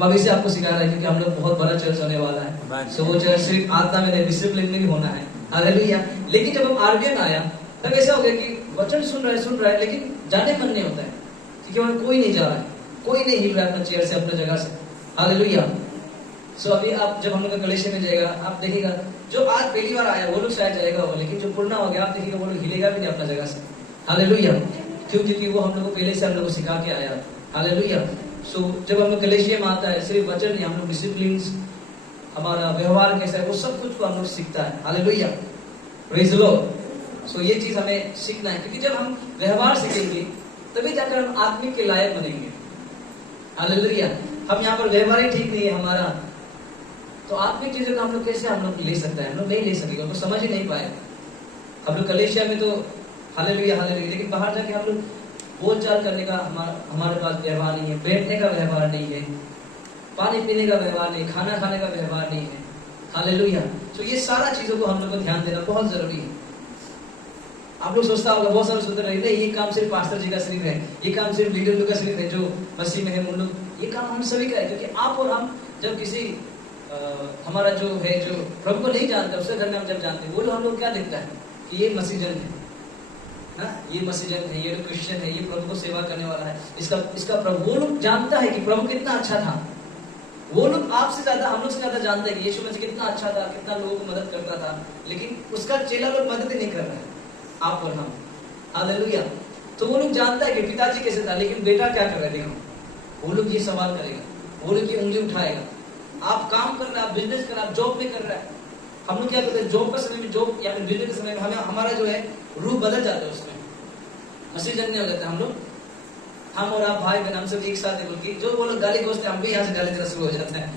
हम अभी से आपको सिखा रहे हैं क्योंकि हम लोग बहुत बड़ा चर्च होने वाला है। सो वो चर्च सिर्फ आत्मा में नहीं, डिसिप्लिन में भी होना है। हालेलुया। लेकिन जब हम आरबीएन आया तब ऐसा हो गया कि वचन सुन रहा है लेकिन जाने मन नहीं होता है क्योंकि वहां कोई नहीं जा रहा है, कोई नहीं हिल रहा है अपना चेयर से, अपने जगह से। हालेलुया। सो अभी आप जब हम लोग कलेक्शन में जाएगा आप देखिएगा जो आज पहली बार आया वो लोग शायद जाएगा वो, लेकिन जो पुराना हो गया आप देखिएगा वो लोग हिलेगा भी नहीं अपना जगह से। हालेलुया। क्यों? क्योंकि वो हम लोग को पहले से हम लोग को सिखा के आया। हालेलुया। सो जब हम लोग कलेशिया में आता है सिर्फ वचन नहीं, हम लोग डिसिप्लिन, हमारा व्यवहार कैसा है वो सब कुछ को हम लोग सीखता है। Hallelujah. Praise the Lord. So ये चीज हमें सीखना है क्योंकि जब हम व्यवहार सीखेंगे तभी जाकर हम आत्मिक के लायक बनेंगे। हालेलुया। हम यहाँ पर व्यवहार ही ठीक नहीं है हमारा, तो आत्मिक चीजों को हम लोग कैसे हम लोग ले सकते हैं? हम लोग नहीं ले सकेंगे, उनको समझ ही नहीं पाए। हम लोग कलेशिया में तो हालेलुया हालेलुया, लेकिन बाहर जाके हम लोग बोलचाल करने का हमारे पास व्यवहार नहीं है, बैठने का व्यवहार नहीं है, पानी पीने का व्यवहार नहीं, खाना खाने का व्यवहार नहीं है। हालेलुया। तो ये सारा चीजों को हम लोग को ध्यान देना बहुत जरूरी है। आप लोग सोचता होगा, बहुत सारे सोचते रहे ये काम सिर्फ पास्टर जी का सिर्फ है, ये काम सिर्फ लीडर लोग का सिर्फ है जो मसीह में है उन लोग, ये काम हम सभी का है। क्योंकि आप और हम जब किसी हमारा जो है जो प्रभु को नहीं जानते उसके घर में हम जब जानते हैं वो लोग हम लोग क्या देखता है कि ये मसीह जन है ना, ये मसीह जन है, ये लोग क्रिश्चियन है, ये प्रभु को सेवा करने वाला है, इसका प्रभु। वो लोग जानता है कि प्रभु कितना अच्छा था। वो लोग आपसे ज्यादा हम लोग से ज्यादा जानते हैं कि यीशु मसीह कितना अच्छा था, कितना लोगों को मदद करता था, लेकिन उसका चेला लोग मदद ही नहीं कर रहे हैं, आप और हम। हालेलुया। तो वो लोग जानता है कि पिताजी कैसे था, लेकिन बेटा क्या कर रहा है देखो। वो लोग ये सवाल करेगा, वो लोग ये उंगली उठाएगा। आप काम कर रहे हैं, आप बिजनेस कर रहे हैं, आप जॉब में कर रहे हैं। हम लोग क्या करते हैं जॉब का समय में, जॉब या फिर बिजनेस के समय में हमें हमारा जो है रूप बदल जाता है, उसमें मसीह जन नहीं हो जाता हम लोग। हम और आप भाई बहन हम सब एक साथ बोल के जो वो लोग गाली गलौज हम भी यहाँ से गाली देना शुरू हो जाता है।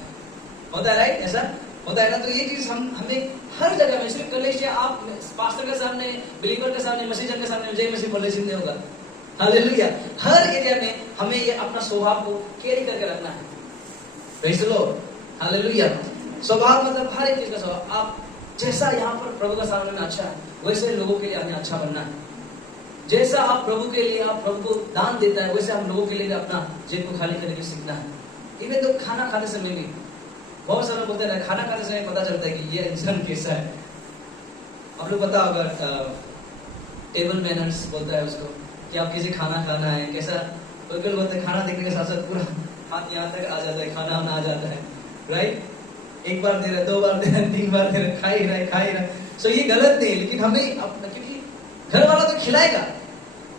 होता है राइट, ऐसा होता है ना। तो ये चीज हमें हर जगह में, सिर्फ कलेशिया आप पास्टर के सामने, बिलीवर के सामने, मसीह जन के सामने जय मसीह बोलने से नहीं होगा। हालेलुया। हर एरिया में हमें ये अपना स्वभाव को कैरी करके रखना है। Praise the Lord. हालेलुया। स्वभाव मतलब हर एक चीज का स्वभाव। आप जैसा यहाँ पर प्रभु का सामने में अच्छा है वैसे लोगों के लिए हमें अच्छा बनना है। जैसा आप प्रभु के लिए, आप प्रभु को दान देता है वैसे हम लोगों के लिए अपना जेब को खाली करने की सीखना है। इवन तो खाना खाते समय भी बहुत सारे बोलते हैं खाना खाते समय पता चलता है कि ये इंसान कैसा है। आप लोग पता होगा टेबल मैनर्स बोलता है उसको कि आप किसी खाना खाना है कैसा। कोई बोलते हैं खाना देखने के साथ साथ पूरा हाथ यहाँ तक आ जाता है, खाना आ जाता है, राइट। एक बार दे रहे, दो बार दे रहे, तीन बार दे रहे, खा ही रहे। सो ये गलत नहीं, लेकिन हमें क्योंकि घर वाला तो खिलाएगा,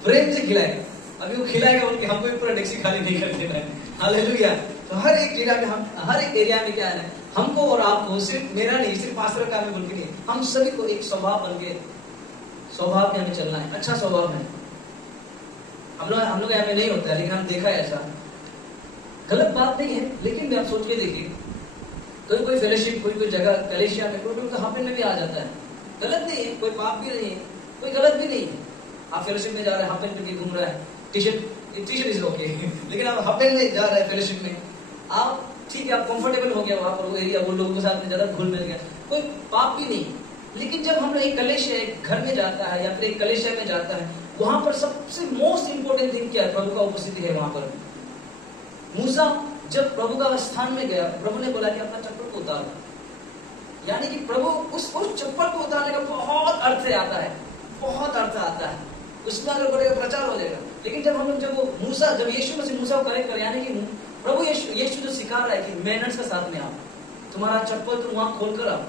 प्रेम से खिलाएगा। अभी वो खिलाएगा उनके, हमको भी पूरा डेक्सी खाली नहीं कर देना है। हालेलुया। तो हर एक एरिया में हर एक एरिया में क्या है ना, हमको और आपको, सिर्फ मेरा नहीं, सिर्फ पास्टर का बोल के नहीं, हम सभी को एक स्वभाव बन के, स्वभाव में हमें चलना है, अच्छा स्वभाव में। हम लोग यहाँ में नहीं होता है, लेकिन हम देखा है ऐसा। गलत बात नहीं है, लेकिन भी आप सोच के देखिए, कोई फेलोशिप, कोई जगह कलेशिया में, कोई तो हाफ में भी आ जाता है। गलत नहीं है, कोई पाप भी नहीं है, कोई गलत भी नहीं है। आप फेलोशिप में जा रहे हैं, हाफ पैंट में घूम रहा है, टी शर्ट इज ओके, लेकिन आप हाफ पैंट में जा रहे हैं फेलोशिप में, आप ठीक है, आप कंफर्टेबल हो गया वहां पर, वो एरिया, वो लोगों के साथ में ज्यादा घुल मिल गया, कोई पाप भी नहीं। लेकिन जब हम लोग एक कलेशिया, एक घर में जाता है या फिर एक कलेशिया में जाता है, वहां पर सबसे मोस्ट इंपोर्टेंट थिंग क्या है? प्रभु का उपस्थिति है वहां पर। मूसा जब प्रभु का स्थान में गया, प्रभु ने बोला कि अपना चप्पल को उतारो, यानी कि प्रभु उस चप्पल को उतारने का बहुत अर्थ आता है, बहुत अर्थ आता है। उसमें अगर बोलेगा प्रचार हो जाएगा। लेकिन जब वो मूसा, जब यीशु मसीह मूसा को करेक्ट कर, यानी कि प्रभु यीशु जो सिखा रहा है कि मैनर्स के साथ में आओ, तुम्हारा चप्पल तुम वहां खोलकर आओ।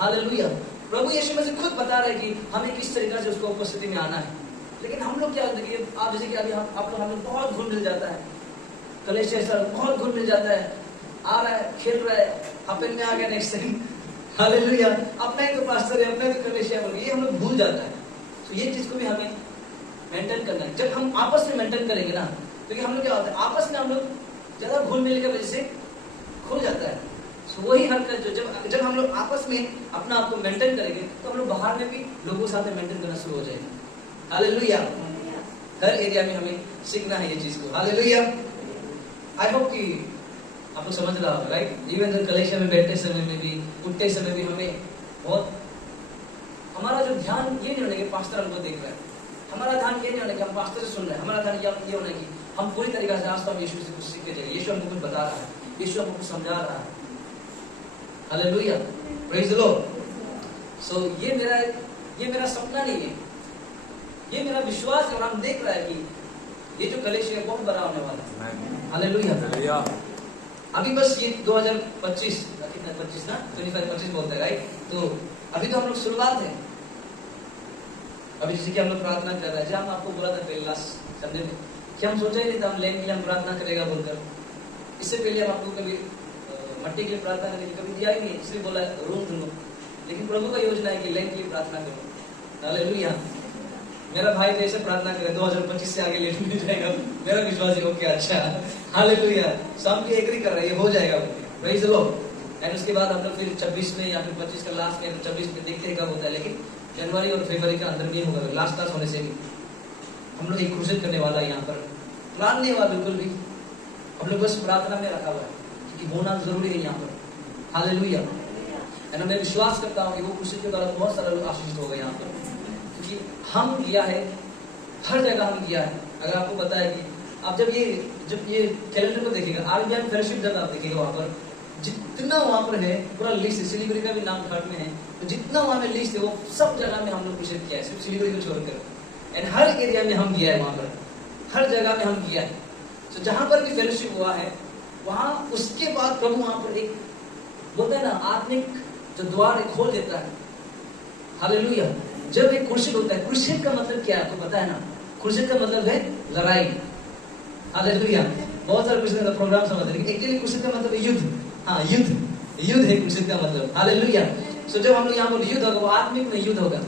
हालेलुया। प्रभु यीशु मसीह खुद बता रहे कि हमें किस तरीके से उसको उपस्थिति में आना है। लेकिन हम लोग क्या होता है कि आप जैसे कि अभी आप लोग, हम लोग बहुत घुल मिल जाता है, कलेशिया सर बहुत घुल मिल जाता है, आ रहा है, खेल रहा है, अपन में आ गया नेक्स्ट टाइम। हालेलुया। अपना ही तो पास्टर है, अपना ही तो कलेशिया बोल, ये हम लोग भूल जाता है। तो ये चीज को भी हमें मेंटेन करना है। जब हम आपस में मेंटेन करेंगे ना, क्योंकि हम लोग क्या होता है आपस में हम लोग ज्यादा घुल मिल की वजह से खुल जाता है। तो वही हरकत जो जब हम लोग आपस में अपना आपको मेंटेन करेंगे तो हम लोग बाहर में भी लोगों के साथ मेंटेन करना शुरू हो जाएंगे। हालेलुया। हर एरिया में हमें सीखना है ये चीज को। हालेलुया। आई होप कि आप लोग समझ रहा होगा, राइट। इवन जब कलेक्शन में बैठते समय में भी, उठते समय भी हमें बहुत, हमारा जो ध्यान ये नहीं होना कि पास्टर हमको देख रहा है, हमारा ध्यान ये नहीं होना कि हम पास्टर से सुन रहे हैं, हमारा ध्यान ये होना कि हम पूरी तरीके से आज तो हम यीशु से कुछ सीख के जाएंगे, यीशु हमको कुछ बता रहा है, यीशु हमको समझा रहा है। Hallelujah, praise the Lord. So ये मेरा सपना नहीं है, ये मेरा विश्वास है, और हम देख रहा है कि ये जो कलीसिया बहुत बड़ा होने वाला है। हालेलुया। अभी बस ये 2025 कितना 25 ना 25 बोलते हैं राइट। तो अभी तो हम लोग शुरुआत है। अभी जैसे कि हम लोग प्रार्थना कर रहे हैं, जब हम आपको बोला था पहले लास्ट संडे में कि हम सोचा ही नहीं था हम लैंड के लिए हम प्रार्थना करेगा बोलकर। इससे पहले हम आपको कभी मट्टी के लिए प्रार्थना करने की कभी दिया ही नहीं, इसलिए बोला रूम ढूंढो। लेकिन प्रभु का योजना है कि लैंड के लिए प्रार्थना करो। हालेलुया। मेरा भाई तो ऐसे प्रार्थना करे 2025 से आगे लेट नहीं जाएगा, मेरा विश्वास है ओके अच्छा। हालेलुया, सब की एग्री कर रहे हैं, ये हो जाएगा। Praise the Lord. एंड उसके बाद हम लोग फिर 26 में या फिर 25 का लास्ट में 26 में देखते हैं कब होता है, लेकिन जनवरी और फरवरी का अंदर में होगा, लास्ट होने से भी हम लोग एक क्रूसेड करने वाला है। यहाँ पर प्लान नहीं हुआ बिल्कुल भी, हम लोग बस प्रार्थना में रखा हुआ है क्योंकि होना जरूरी है यहाँ पर। हालेलुया। एंड मैं विश्वास करता हूँ कि वो क्रूसेड के द्वारा बहुत सारे लोग आशीषित हो गए यहाँ पर, क्योंकि हम किया है, हर जगह हम किया है। अगर आपको पता है कि आप जब ये कैलेंडर को देखिएगा, आरबीआई फेलोशिप जब आप देखिएगा वहाँ पर जितना वहाँ पर है पूरा लिस्ट है, सिलीगुड़ी का भी नाम थर्ड में है, तो जितना वहाँ में लिस्ट है वो सब जगह में हम लोग क्रूसेड किया है, सिर्फ सिलीगुड़ी को छोड़कर। एंड हर एरिया में हम किया है, वहाँ पर हर जगह में हम किया है। तो जहाँ पर भी फेलोशिप हुआ है वहाँ उसके बाद प्रभु वहाँ पर एक बोलते हैं ना आत्मिक जो द्वार खोल देता है। हालेलुया। जब एक क्रूसेड होता है, क्रूसेड का मतलब क्या है आपको पता है ना? क्रूसेड का मतलब है लड़ाई। हालेलुया। बहुत सारे क्रूसेड का प्रोग्राम समझते हैं, लेकिन एक्चुअली क्रूसेड का मतलब युद्ध। हाँ, युद्ध है क्रूसेड का मतलब। हालेलुया। सो जब हम लोग यहाँ पर युद्ध होगा वो आत्मिक में युद्ध होगा,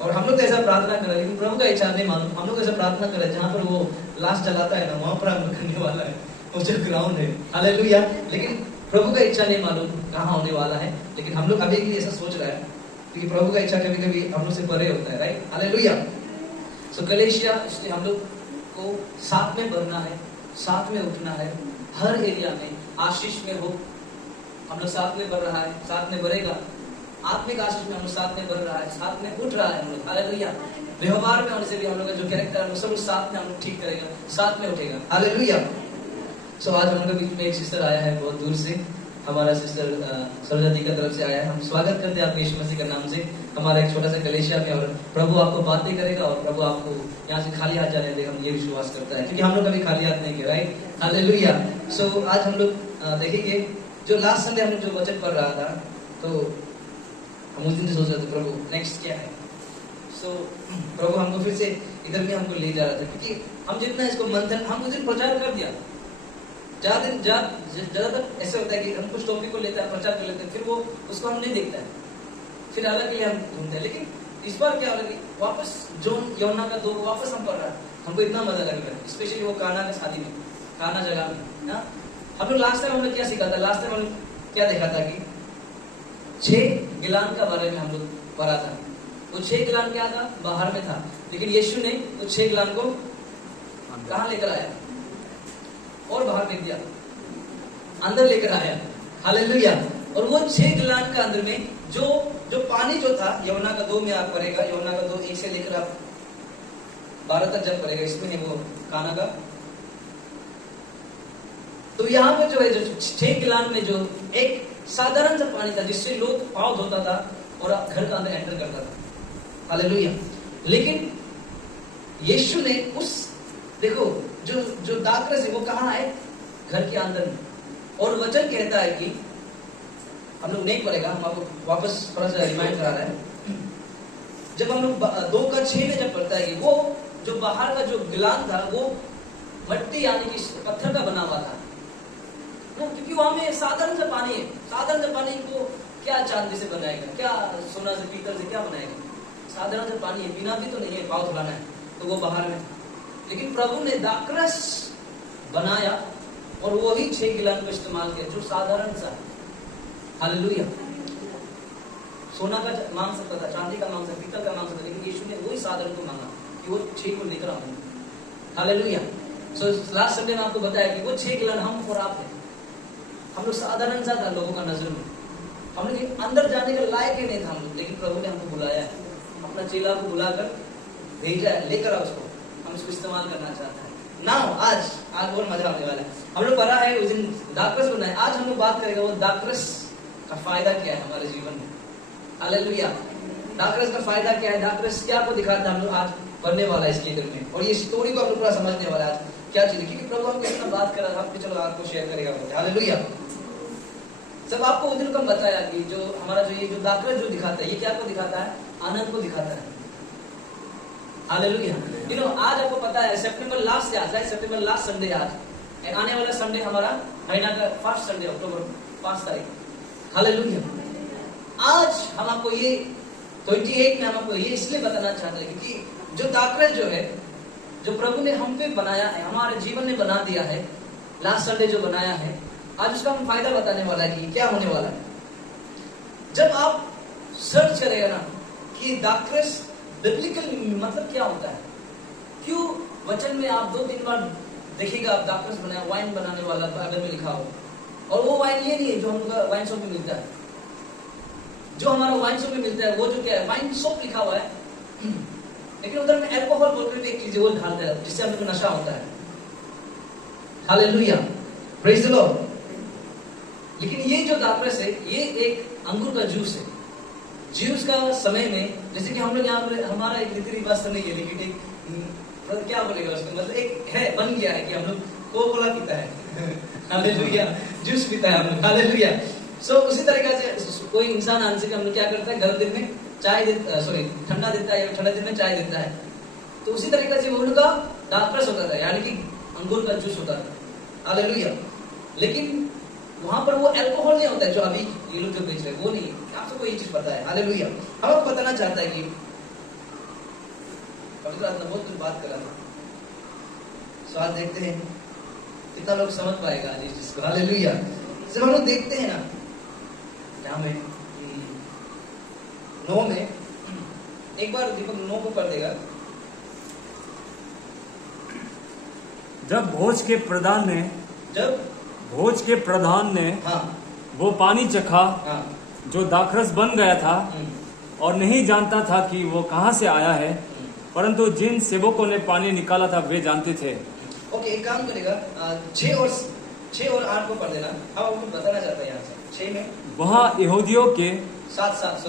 और हम लोग तो ऐसा प्रार्थना कर रहे हैं, लेकिन प्रभु का इच्छा नहीं मालूम। हम लोग ऐसा प्रार्थना कर रहे हैं जहाँ पर वो लास्ट जलाता है ना, वहाँ पर हम लोग करने वाला है, वो जो ग्राउंड है। हालेलुया। लेकिन प्रभु का इच्छा नहीं मालूम कहाँ होने वाला है, लेकिन हम लोग अभी भी ऐसा सोच रहा है क्योंकि प्रभु का इच्छा कभी कभी हम लोग से परे होता है, राइट। हालेलुया। सो कलीसिया, इसलिए हम लोग को साथ में बढ़ना है, साथ में उठना है, हर एरिया में आशीष में हो। हम लोग साथ में बढ़ रहा है, साथ में बढ़ेगा, आत्मिक आशीष में हम लोग साथ में बढ़ रहा है, साथ में उठ रहा है हम लोग। हालेलुया। व्यवहार में होने से भी हम लोग का जो कैरेक्टर है वो सब साथ में हम लोग ठीक करेगा, साथ में उठेगा। हालेलुया। सो आज हम लोग के बीच में एक सिस्टर आया है बहुत दूर से, हमारा सिस्टर सरोजा दी का तरफ से आया है। हम स्वागत करते हैं आपके यीशु मसीह के नाम से हमारा एक छोटा सा कलीसिया में, और प्रभु आपको बातें करेगा और प्रभु आपको यहाँ से खाली हाथ जाने देगा, हम ये विश्वास करता है, क्योंकि हम लोग कभी खाली हाथ नहीं किया, राइट। हालेलुया। सो आज हम लोग देखेंगे जो लास्ट संडे हम लोग जो वचन पढ़ रहा था, तो हम उस दिन से सोच रहे थे प्रभु नेक्स्ट क्या है। सो प्रभु हमको फिर से इधर में हमको ले जा रहा था, क्योंकि हम जितना इसको मंथन, हम उस दिन प्रचार कर दिया। ज्यादातर ऐसा होता है कि हम कुछ टॉपिक को लेते हैं, प्रचार कर लेते हैं, फिर वो उसको हम नहीं देखते हैं, फिर अलग के लिए हम ढूंढते हैं। लेकिन इस बार क्या होगा कि वापस जोन यौना का 2 वापस हम पढ़ रहा है, हमको इतना मजा लग रहा है, स्पेशली वो काना का शादी में, काना जगह में ना। हम लोग लास्ट टाइम हमने क्या सीखा था? लास्ट टाइम हम क्या देखा था कि 6 गिलान का बारे में हम लोग पढ़ा था। वो 6 गिलान क्या था? बाहर में था, लेकिन यीशु ने वो 6 गिलान को कहाँ लेकर आया? और बाहर फेंक दिया, अंदर लेकर आया। हालेलुया। और वो 6 गिलान का अंदर में जो पानी जो था, यमुना का 2 में आप पढ़ेगा, यमुना का 2 1 से लेकर आप 12 तक जब पढ़ेगा, इसमें है वो काना का। तो यहाँ पे जो है जो 6 गिलान में जो एक साधारण सा पानी था जिससे लोग पाँव धोता था और घर का अंदर एंटर करता था। हालेलुया। लेकिन यीशु ने उस देखो जो दाखरस है वो कहाँ है? घर के अंदर में। और वचन कहता है कि हम लोग नहीं पढ़ेगा, हम आपको वापस थोड़ा सा रिमाइंड करा रहे हैं। जब हम लोग 2 का 6 में जब पढ़ता है कि वो जो बाहर का जो गिलान था वो मट्टी यानी कि पत्थर का बना हुआ था, क्योंकि वहां में साधारण सा पानी है। साधारण सा पानी को क्या चांदी से बनाएगा, क्या सोना से, पीतल से क्या बनाएगा? साधारण सा पानी है, बिना भी तो नहीं है, पाँव धुलाना है, तो वो बाहर में। लेकिन प्रभु ने दाखरस बनाया और वही 6 गिलान को इस्तेमाल किया जो साधारण सा। हालेलुया। सोना का मांग सकता था, चांदी का मांग सकता, पीतल का मांग सकता, लेकिन यीशु ने वही साधारण को मांगा कि वो 6 को लेकर आऊं। हालेलुया। सो लास्ट संडे में आपको बताया कि वो 6 गिलान हम और आप हैं। हम लोग साधारण सा था लोगों का नजर में, हम लोग अंदर जाने का लायक ही नहीं था हम लोग, लेकिन प्रभु ने हमको बुलाया है, अपना चेला को बुलाकर भेजा है, लेकर आओ उसको, हम इसको इस्तेमाल करना चाहते हैं। नाउ आज बहुत मजा आने वाला है। हम लोग पढ़ा है उस दिन दाखरस बनना है, आज हम लोग बात करेंगे वो दाखरस का फायदा क्या है हमारे जीवन में। हालेलुया। दाखरस का फायदा क्या है, दाखरस क्या को दिखाता है, हम लोग आज पढ़ने वाला है इसके अंदर में, और ये स्टोरी को हम लोग पूरा समझने वाला है आज क्या चीज है, क्योंकि प्रभु हमको इतना बात कर रहा था, चलो आपको शेयर करेगा। हालेलुया। सब आपको उस दिन को बताया कि जो हमारा जो ये जो दाखरस जो दिखाता है, ये क्या को दिखाता है, आनंद को दिखाता है। हालेलुया। यू नो आज आपको पता है सितंबर लास्ट से आज है, सितंबर लास्ट संडे आज, एंड आने वाला संडे हमारा महीना का फर्स्ट संडे अक्टूबर 5 तारीख। हालेलुया। आज हम आपको ये 28 में हम आपको ये इसलिए बताना चाहते हैं क्योंकि जो दाखरस जो है, जो प्रभु ने हम पे बनाया है, हमारे जीवन में बना दिया है, लास्ट संडे जो बनाया है, आज उसका हम फायदा बताने वाला है कि क्या होने वाला है। जब आप सर्च करेगा ना कि दाखरस बिब्लिकल मतलब क्या होता है, क्यों वचन में आप 2-3 बार देखिएगा आप दाखरस बनाया, वाइन बनाने वाला बाइबल में लिखा हो, और वो वाइन ये नहीं है जो हम लोग वाइन शॉप में मिलता है, जो हमारा वाइन शॉप में मिलता है वो जो क्या है, वाइन शॉप लिखा हुआ है, लेकिन उधर में अल्कोहल बोल के एक चीज वो ढालता है जिससे हम लोग नशा होता है। Hallelujah, praise the Lord. लेकिन ये जो दाखरस है ये एक अंगूर का जूस है। जूस का समय में जैसे कि हम लोग यहाँ पर हमारा एक रीति रिवाज तो नहीं है, लेकिन एक क्या बोलेगा उसको, मतलब एक है बन गया है कि हम लोग कोका पीता है। हालेलुया, जूस पीता है हम लोग। हालेलुया। सो उसी तरीके से कोई इंसान आंसर हम लोग क्या करता है, गर्म दिन में चाय ठंडा देता है, या ठंडा दिन में चाय देता है, तो उसी तरीके से वो का दाखरस होता था, यानी कि अंगूर का जूस होता था। हालेलुया। लेकिन वहां पर वो अल्कोहल नहीं होता है जो अभी ये लोग जो बेच रहे हैं, वो नहीं। आप सबको ये चीज पता है। हालेलुया। हम आपको बताना चाहता है कि पवित्र आत्मा बहुत कुछ बात कर रहा था, सो आज देखते हैं कितना लोग समझ पाएगा आज इस चीज को। हालेलुया। जब हम लोग देखते हैं ना यहाँ में 9 में, एक बार दीपक 9 को पढ़ देगा। जब भोज के प्रधान ने हाँ, वो पानी चखा हाँ, जो दाखरस बन गया था, और नहीं जानता था कि वो कहाँ से आया है, परंतु जिन सेवकों ने पानी निकाला था वे जानते थे। ओके, एक काम करेगा 6 और 8 को पढ़ देना। हम आपको बताना चाहते हैं यहाँ से 6 में, वहाँ यहूदियों के 7 8 9।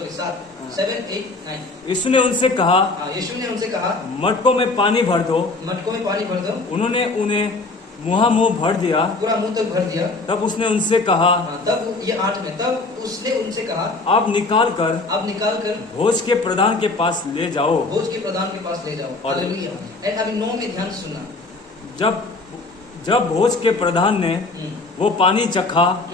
यीशु ने उनसे कहा, यीशु ने उनसे कहा मटकों में पानी भर दो। मटकों में पानी भर दो। उन्होंने उन्हें मुंह भर दिया, पूरा मुंह तक भर दिया। तब उसने उनसे कहा, तब ये 8 में, तब उसने उनसे कहा, आप निकाल कर भोज के प्रधान के पास ले जाओ। भोज के प्रधान के पास ले जाओ। हालेलुया। एंड अभी 9 में ध्यान सुनना। जब भोज के प्रधान ने वो पानी चखा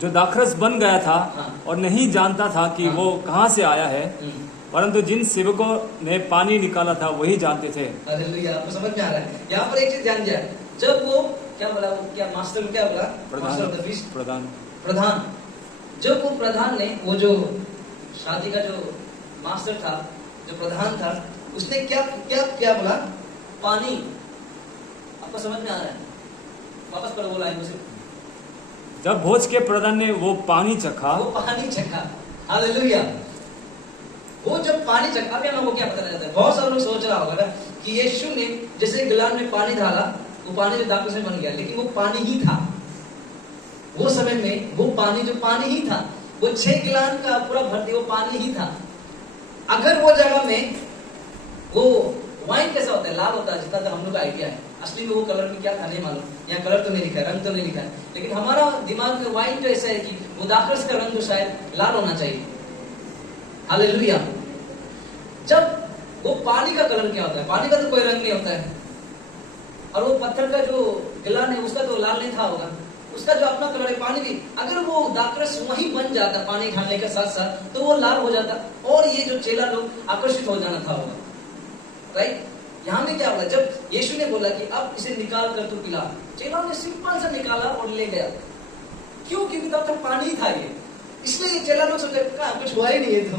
जो दाखरस बन गया था, और नहीं जानता था कि वो कहाँ से आया है, परंतु जिन सेवकों ने पानी निकाला था वही जानते थे। हालेलुया। आपको समझ में आ रहा है? यहाँ पर एक चीज ध्यान दिया, जब वो क्या बोला, क्या मास्टर क्या बोला, प्रधान, जब वो प्रधान ने, वो जो शादी का जो मास्टर था, जो प्रधान था, उसने क्या बोला, पानी। आपको समझ में आ रहा है? वापस पढ़ो वो लाइन मुझे। जब भोज के प्रधान ने वो पानी चखा। हालेलुया। वो जब पानी चखा, अभी हम लोग को क्या बताना चाहता है, बहुत सारे लोग सोच रहा होगा कि यीशु ने जैसे गिलास में पानी डाला, वो पानी जो दाखरस में बन गया, लेकिन वो पानी ही था। वो समय में वो पानी जो पानी ही था, वो 6 गिलास का पूरा भर दिया, वो पानी ही था। अगर वो जगह में वो वाइन कैसा होता है, लाल होता है, जितना हम लोग का आइडिया है, असली में वो कलर में क्या था नहीं मालूम, यहाँ कलर तो नहीं लिखा है, रंग तो नहीं लिखा है, लेकिन हमारा दिमाग में वाइन तो ऐसा है कि वो दाखरस का रंग तो शायद लाल होना चाहिए। हालेलुया। जब वो पानी का कलर क्या होता है, पानी का तो कोई रंग नहीं होता है, और वो पत्थर का जो गिलास है उसका तो लाल नहीं था होगा, उसका जो अपना कलर है पानी भी, अगर वो दाखरस वहीं बन जाता पानी ढालने के साथ साथ, तो वो लाल हो जाता, और ये जो चेला लोग आकर्षित हो जाना था होगा। राइट। यहाँ में क्या बोला, जब यीशु ने बोला कि अब इसे निकाल कर तू पिला, चेलाओं ने सिंपल सा निकाला और ले गया। क्यों? क्योंकि तब तक पानी था ये, इसलिए चेला लोग सोचे कुछ हुआ ही नहीं है, तो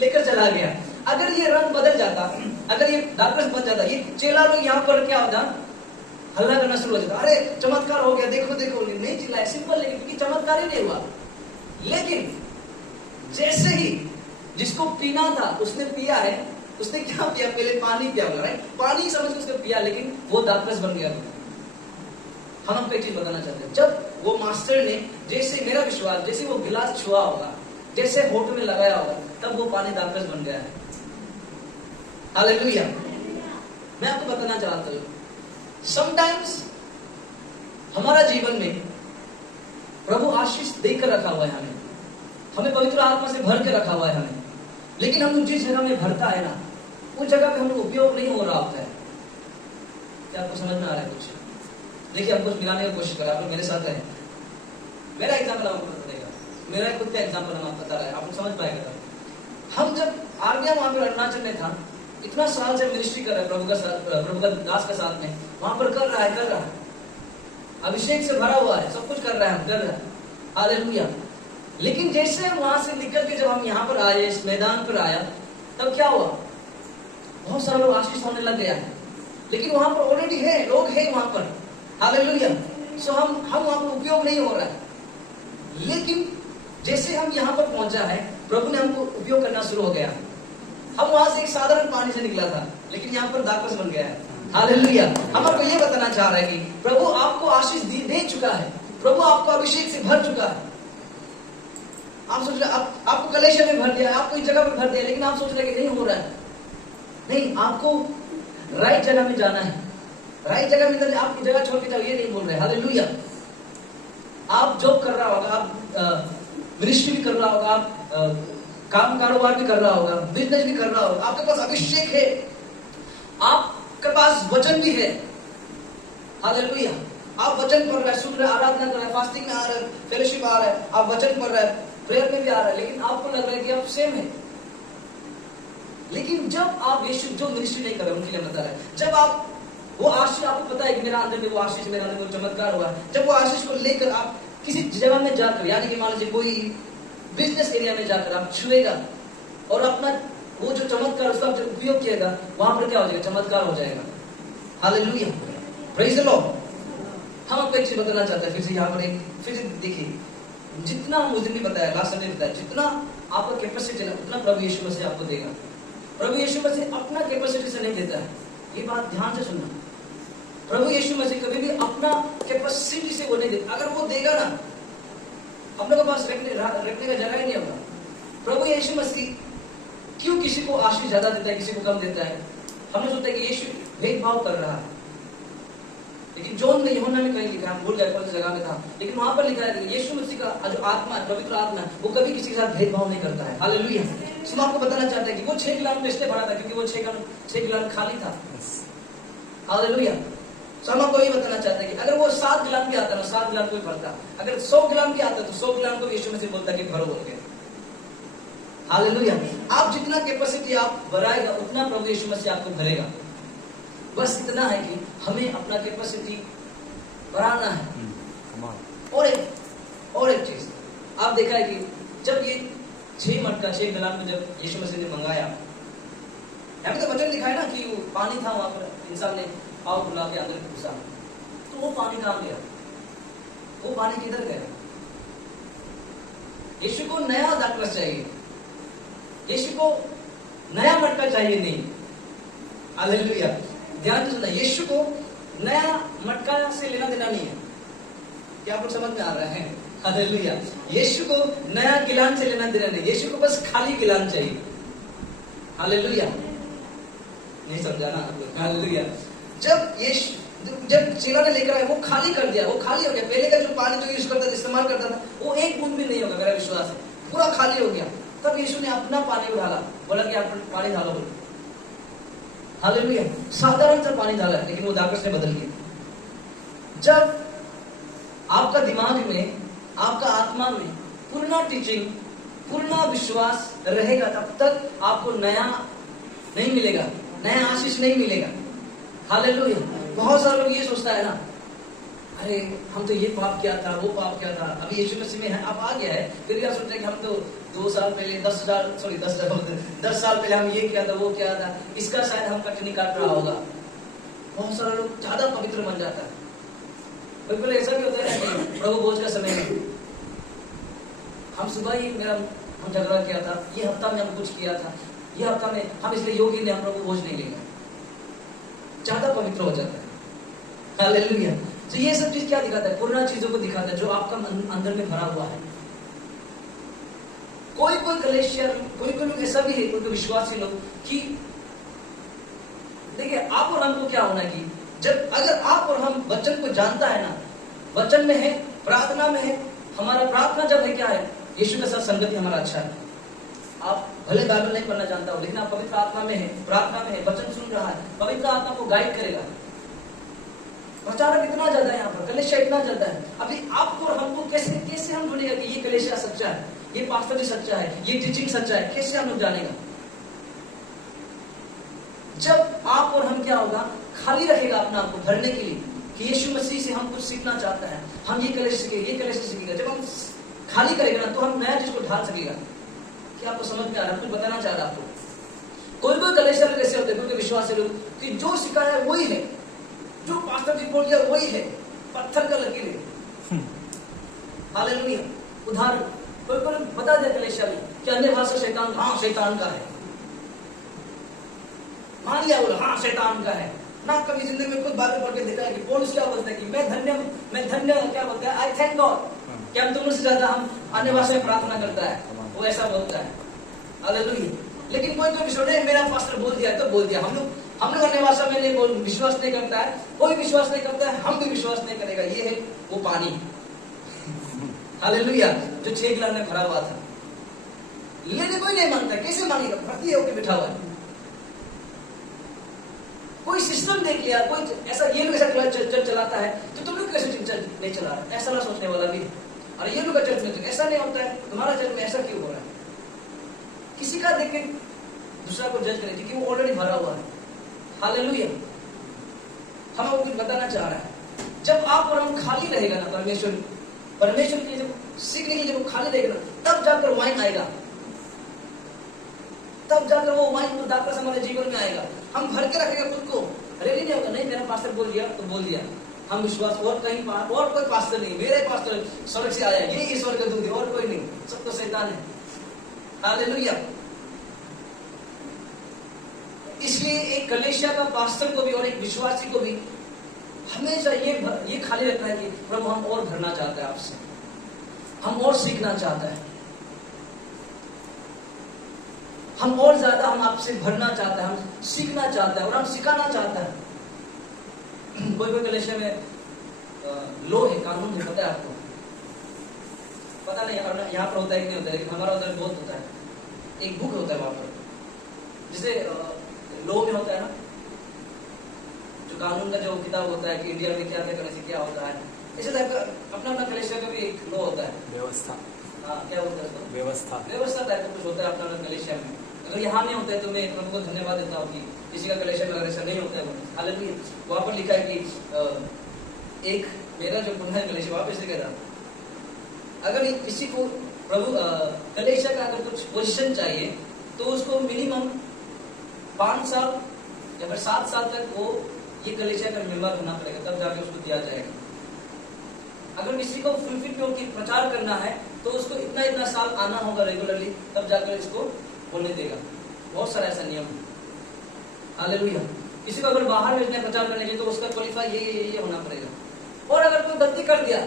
लेकर चला गया। अगर ये रंग बदल जाता, अगर ये दाखरस बन जाता, ये चेला लोग यहाँ पर क्या होता, हल्ला करना शुरू हो जाता, अरे चमत्कार हो गया, देखो देखो, नहीं चिल्लाए, सिंपल, लेकिन क्योंकि चमत्कार ही नहीं हुआ। लेकिन जैसे ही जिसको पीना था उसने पिया है, उसने क्या किया, पहले पानी पिया, राइट? पानी समझ के उसको पिया, लेकिन वो दाखरस बन गया। हम आपको एक चीज बताना चाहते हैं, जब वो मास्टर ने, जैसे मेरा विश्वास, जैसे वो गिलास छुआ होगा, जैसे होठ में लगाया होगा, तब वो पानी दाखरस बन गया है। हालेलुया। मैं आपको बताना चाहता हूँ, समटाइम्स हमारा जीवन में प्रभु आशीष देकर रखा हुआ है, हमें पवित्र आत्मा से भर के रखा हुआ है हमें, लेकिन हम लोग जिस जगह में भरता है ना, उस जगह पे हम लोग उपयोग नहीं हो रहा होता है। क्या आपको समझ में आ रहा है कुछ? देखिए, हम कुछ मिलाने की कोशिश करें, आप लोग मेरे साथ हैं। मेरा एग्जाम्पल आपको बताएगा, मेरा खुद का एग्जाम्पल हम आपको बता रहा है, आप लोग समझ पाएगा। हम जब आर्मिया वहां पर अरुणाचल में था, इतना साल से मिनिस्ट्री कर रहा है प्रभु का दास के साथ में, वहां पर कर रहा है, अभिषेक से भरा हुआ है, सब कुछ कर रहा है, हम कर रहे हैं, हालेलुया। लेकिन जैसे हम वहां से निकल के जब हम यहाँ पर आए, इस मैदान पर आया, तब क्या हुआ? बहुत सारे लोग आशीष होने लग गया है, लेकिन वहां पर ऑलरेडी है, लोग हैं वहां पर, हालेलुया। सो हम वहां पर उपयोग नहीं हो रहा है। लेकिन जैसे हम यहाँ पर पहुंचा है, प्रभु ने हमको उपयोग करना शुरू हो गया। हम वहां से एक साधारण पानी से निकला था, लेकिन यहाँ पर दाखरस बन गया है, हालेलुया। हम आपको ये बताना चाह रहे हैं कि प्रभु आपको आशीष दे चुका है, प्रभु आपको अभिषेक से भर चुका है। आप सोच रहे आपको कलेशा में भर दिया, आपको इस जगह पर भर दिया, लेकिन आप सोच रहे कि नहीं हो रहा है। नहीं, आपको राइट जगह में जाना है, राइट जगह में आपकी जगह छोड़ के जाओ, ये नहीं बोल रहे, हालेलुया। आप जॉब कर रहा होगा, आप मिनिस्ट्री भी कर रहा होगा, आप काम कारोबार भी कर रहा होगा, बिजनेस भी कर रहा होगा, आपके पास अभिषेक है, आपके पास वचन भी है, हालेलुया। आप वचन पढ़ रहे हैं, सुन रहे हैं, आराधना कर रहे हैं, फास्टिंग में आ रहे हैं, फेलोशिप आ रहा है, आप वचन पढ़ रहे हैं, प्रेयर में भी आ रहा है, लेकिन आपको लग रहा है कि आप सेम है। लेकिन जब आप यीशु जो मिनिस्ट्री नहीं कर रहे, उनके लिए बता रहे हैं, जब आप वो आशीष, आपको पता है कि मेरा अंदर में वो आशीष, मेरे अंदर में वो चमत्कार हुआ, जब वो आशीष को लेकर आप किसी जगह में जाकर, यानी कि मान लीजिए कोई बिजनेस एरिया में जाकर आप छुएगा और अपना वो जो चमत्कार उसका उपयोग किएगा, वहां पर क्या हो जाएगा? चमत्कार हो जाएगा, हालेलुया, प्रेज द लॉर्ड। हम आपको एक चीज बताना चाहते हैं, फिर से यहाँ पर फिर से देखिए, जितना उस दिन भी बताया, लास्ट संडे बताया, जितना आपका कैपेसिटी है उतना प्रभु यीशु मसीह आपको देगा। प्रभु यीशु मसीह अपना कैपेसिटी से नहीं देता है, ये बात ध्यान से सुनना। प्रभु यीशु मसीह कभी भी अपना कैपेसिटी से वो नहीं देता। अगर वो देगा ना, हम लोग के पास रखने का जगह ही नहीं होगा। प्रभु यीशु मसीह क्यों किसी को आशीष ज्यादा देता है, किसी को कम देता है? हमने सोचता है कि यीशु भेदभाव कर रहा है, लेकिन जॉन में, यूहन्ना में कहीं लिखा है, हम भूल गए कौन सी जगह में था, लेकिन वहां पर लिखा है कि यीशु मसीह का जो आत्मा है, पवित्र आत्मा है, वो कभी किसी के साथ भेदभाव नहीं करता है, हालेलुया। हम आपको बताना चाहते हैं कि वो 6 गिलास में इसलिए भरा था क्योंकि वो 6 गिलास खाली था, हालेलुया। हम आपको ये बताना चाहते हैं कि अगर वो 7 गिलास भी आता ना, 7 गिलास को भी भरता, अगर 100 गिलास भी आता तो 100 गिलास को यीशु मसीह बोलता कि भरो बोल के, हालेलुया। आप जितना कैपेसिटी आप भराएगा, उतना प्रभु यीशु मसीह आपको भरेगा। बस इतना है कि हमें अपना कैपेसिटी बढ़ाना है। और एक चीज आप देखा है कि जब ये 6 मटका 6 गिलास में जब यीशु मसीह ने मंगाया, हमें तो वचन लिखा है ना कि वो पानी था वहां पर, इंसान ने पाँव धुला के अंदर घुसा, तो वो पानी कहां गया? वो पानी किधर गया? यीशु को नया दाखरस चाहिए, यीशु को नया मटका चाहिए, नहीं, हालेलुया। ध्यान से सुनना, यीशु को नया मटका से लेना देना नहीं है। क्या आपको समझ में आ रहा है? हालेलुया। यीशु को नया गिलान से लेना देना नहीं, यीशु को बस खाली गिलान चाहिए, हालेलुया। नहीं समझा ना? हालेलुया। जब चेला ने लेकर आया, वो खाली कर दिया, वो खाली हो गया। पहले का जो पानी जो यूज करता था, इस्तेमाल करता था, वो एक बूंद भी नहीं होगा, मेरा विश्वास है, पूरा खाली हो गया। तब यीशु ने अपना पानी उड़ाला, बोला कि आप पानी डालो, हालेलुया। साधारण सा पानी डाला, लेकिन वो दाखरस ने बदल दिया। जब आपका दिमाग में, आपका आत्मा में पूर्ण टीचिंग, पूर्ण विश्वास रहेगा, तब तक आपको नया नहीं मिलेगा, नया आशीष नहीं मिलेगा, हालेलुया। बहुत सारे लोग ये सोचता है ना, अरे हम तो ये पाप किया था, वो पाप किया था, अभी यीशु मसीह में है, अब आ गया है, फिर क्या सोचते हैं कि हम तो 2 साल पहले 10 साल पहले हम ये किया था, वो किया था, इसका शायद हम कटनी काट रहा होगा। बहुत सारे लोग ज्यादा पवित्र बन जाता है। बिल्कुल ऐसा भी होता है कि प्रभु भोज का समय में हम सुबह ही हम झगड़ा किया था, ये हफ्ता में हम कुछ किया था, ये हफ्ता में हम इसलिए योगी ने हम लोग को बोझ नहीं लेंगे, ज्यादा पवित्र हो जाता है। हालेलुया। तो ये सब चीज क्या दिखाता है? पुराना चीजों को दिखाता है जो आपका अंदर में भरा हुआ है। कोई कोई कलेशिया, कोई कोई लोग ऐसा भी है, कोई कोई विश्वासी लोग कि देखिए आप और हमको क्या होना कि जब अगर आप और हम वचन को जानता है ना, वचन में है, प्रार्थना में है, हमारा प्रार्थना जब है क्या है, यीशु के साथ संगति हमारा अच्छा है। आप भले बाइबल नहीं पढ़ना जानता हो, लेकिन आप पवित्र आत्मा में है, प्रार्थना में है, वचन सुन रहा है, पवित्र आत्मा को गाइड करेगा। प्रचारक इतना ज्यादा है यहाँ पर, कलेशिया इतना ज्यादा है। अभी आपको और हमको कैसे कैसे हम ढूंढेगा कि ये कलेशिया सच्चा है, ये पास्टर भी सच्चा है, ये टीचिंग सच्चा है, कैसे हम लोग जानेगा? जब आप और हम क्या होगा, खाली रखेगा अपना आपको भरने के लिए कि यीशु मसीह से हम कुछ सीखना चाहता है, हम ये कलेश सीखेंगे, ये कलेश सीखेगा। जब हम खाली करेगा ना तो हम नया चीज को ढाल सकेगा। क्या आपको समझ में आ रहा है? कुछ बताना चाह रहा आपको। कोई कोई कलेशिया लोग ऐसे होते हैं, क्योंकि विश्वास लोग कि जो सिखाया है वही है, जो पास्टर जी बोल दिया वही है, पत्थर का लकीर है। हालेलुया। उदाहरण कोई कोई बता दे कलेशिया में कि अन्य भाषा शैतान, हाँ शैतान का है, मान लिया बोला हाँ शैतान का है ना। कभी जिंदगी में खुद बाइबल पढ़ के देखा है कि पौलुस क्या बोलता है कि मैं धन्य क्या बोलता है, आई थैंक गॉड कि हम तुमसे ज्यादा हम अन्य भाषा में प्रार्थना करता है, वो ऐसा बोलता है। हालेलुया। लेकिन कोई कोई विश्वास नहीं, मेरा पास्टर बोल दिया तो बोल दिया। हम लोग अन्य भाषा में नहीं विश्वास नहीं करता है, कोई विश्वास नहीं करता है, हम भी विश्वास नहीं करेगा। ये है वो पानी, हालेलुया, जो 6 गिलास में भरा हुआ था। लेने कोई नहीं मांगता, कैसे मांगेगा? भर्ती होकर बैठा हुआ है। कोई सिस्टम देख लिया, कोई ऐसा ये लोग ऐसा चर्च चलाता है तो तुम लोग कैसे चर्च नहीं चला रहा, ऐसा ना सोचने वाला भी। अरे ये लोग का चर्च में ऐसा नहीं होता है, तुम्हारा चर्च में ऐसा क्यों हो रहा है? किसी का देख के दूसरा को जज करे क्योंकि वो ऑलरेडी भरा हुआ है। हालेलुया। हम आपको कुछ बताना चाह रहा है, जब आप और हम खाली रहेगा ना परमेश्वर की जब सीखने की जब खाली रहेगा ना, तब जाकर वाइन आएगा, तब जाकर वो वाइन दाखरस हमारे जीवन में आएगा। हम भर के रखेंगे खुद को, रेडी नहीं होगा, नहीं मेरा पास्टर बोल दिया तो बोल दिया, हम विश्वास और कहीं और कोई पास्टर नहीं, मेरा ही पास्टर स्वर्ग से आया, ये ईश्वर का दूध है और कोई नहीं, सब तो शैतान है। हालेलुया। इसलिए एक कलेशिया का पास्टर को भी और एक विश्वासी को भी हमेशा ये खाली रखना है कि प्रभु हम और भरना चाहते हैं आपसे, हम और सीखना चाहते हैं, हम और ज्यादा हम आपसे भरना चाहते हैं, हम सीखना चाहते हैं और हम सिखाना चाहते हैं। कोई कलेशिया में लो है, कानून है, पता है आपको? पता नहीं यहाँ पर होता है कि नहीं होता है, लेकिन हमारा उधर बहुत होता है। एक बुक होता है वहां पर, जिसे लो में होता है ना, जो कानून का जो किताब होता है कि इंडिया में क्या क्या करने से क्या होता है, इसी टाइप का अपना अपना कलेशिया का भी एक लो होता है, व्यवस्था। हाँ, क्या होता है उसको? व्यवस्था टाइप का कुछ होता है अपना अपना कलेशिया में। अगर यहाँ नहीं होता है तो मैं प्रभु को धन्यवाद देता हूँ कि किसी का कलेशिया में अगर ऐसा नहीं होता है। हालांकि वहां पर लिखा है कि एक मेरा जो पुनः कलेशिया वहां पे से कह रहा, अगर किसी को प्रभु कलेशिया का अगर कुछ पोजीशन चाहिए तो उसको मिनिमम 5 साल या फिर 7 साल तक वो ये कलेशिया का मेंबर होना पड़ेगा, तब जाके उसको दिया जाएगा। अगर किसी को फुलफिल की प्रचार करना है तो उसको इतना साल आना होगा रेगुलरली, तब जाकर इसको बोलने देगा। बहुत सारा ऐसा नियम है। हालेलुया। किसी को अगर बाहर भेजना है प्रचार करने के तो उसका क्वालिफाई ये होना पड़ेगा। और अगर कोई गलती कर दिया,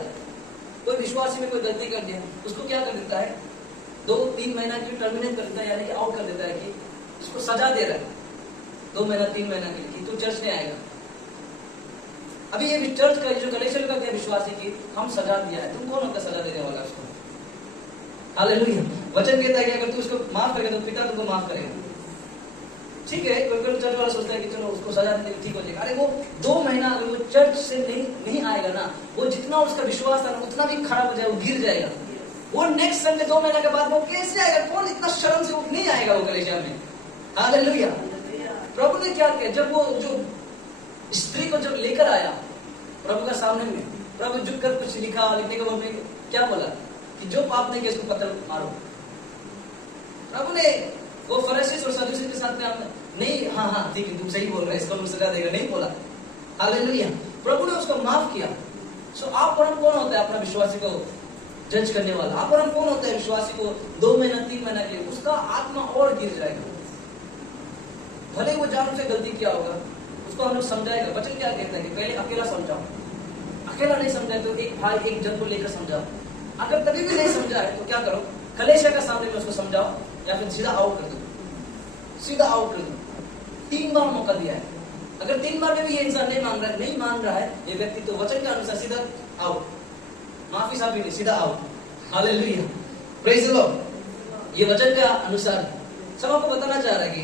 कोई विश्वासी में कोई गलती कर दिया, उसको क्या कर देता है, 2-3 महीना के लिए टर्मिनेट कर देता है, यानी कि आउट कर देता है, कि उसको सजा दे रहा है 2 महीना 3 महीना के लिए कि तू चर्च में आएगा। अभी ये चर्च का जो कलेक्शन का विश्वासी की हम सजा दिया है, तुम कौन होता सजा देने वाला उसको? हालेलुया। वचन कहता है कि अगर तू उसको माफ करेगा तो पिता तुमको माफ करेगा। ठीक है, कोई चर्च वाला सोचता है कि चलो उसको सजा देने ठीक हो जाएगा। अरे वो 2 महीना अगर वो चर्च से नहीं आएगा ना, वो जितना उसका विश्वास था ना उतना भी खराब हो जाएगा, वो गिर जाएगा। वो नेक्स्ट संडे 2 महीने के बाद वो कैसे आएगा? कौन इतना शर्म से वो नहीं आएगा वो कलीसिया में। हालेलुया। प्रभु ने क्या किया, जब वो जो स्त्री को जब लेकर आया प्रभु का सामने में, प्रभु झुक कर कुछ लिखने के बाद में क्या बोला कि जो पाप नहीं किया उसको पत्थर मारो। प्रभु ने वो फरीसी और सदूसी के साथ में नहीं, हाँ ठीक है तुम सही बोल रहे, इसको सजा देगा, नहीं बोला। हालेलुया। प्रभु ने उसको माफ किया। सो आप और हम कौन होता है अपना विश्वासी को जज करने वाला? आप और हम कौन होता है विश्वासी को 2 महीना 3 महीना के लिए उसका आत्मा और गिर जाएगा। भले ही वो जान से गलती किया होगा, उसको हम लोग समझाएगा। वचन क्या कहते हैं कि पहले अकेला समझाओ, अकेला नहीं समझाए तो एक भाई एक जन को लेकर समझाओ। अगर तभी भी नहीं समझा है तो क्या करो, कलेशा का सामने में उसको समझाओ या फिर सीधा आउट कर दो, सीधा आउट कर दो। 3 बार मौका दिया है, अगर 3 बार में भी ये इंसान नहीं मान रहा है ये व्यक्ति, तो वचन के अनुसार सीधा आउट, माफी साफी नहीं, सीधा out. Hallelujah, praise the Lord. ये वचन के अनुसार सब आपको बताना चाह रहा है कि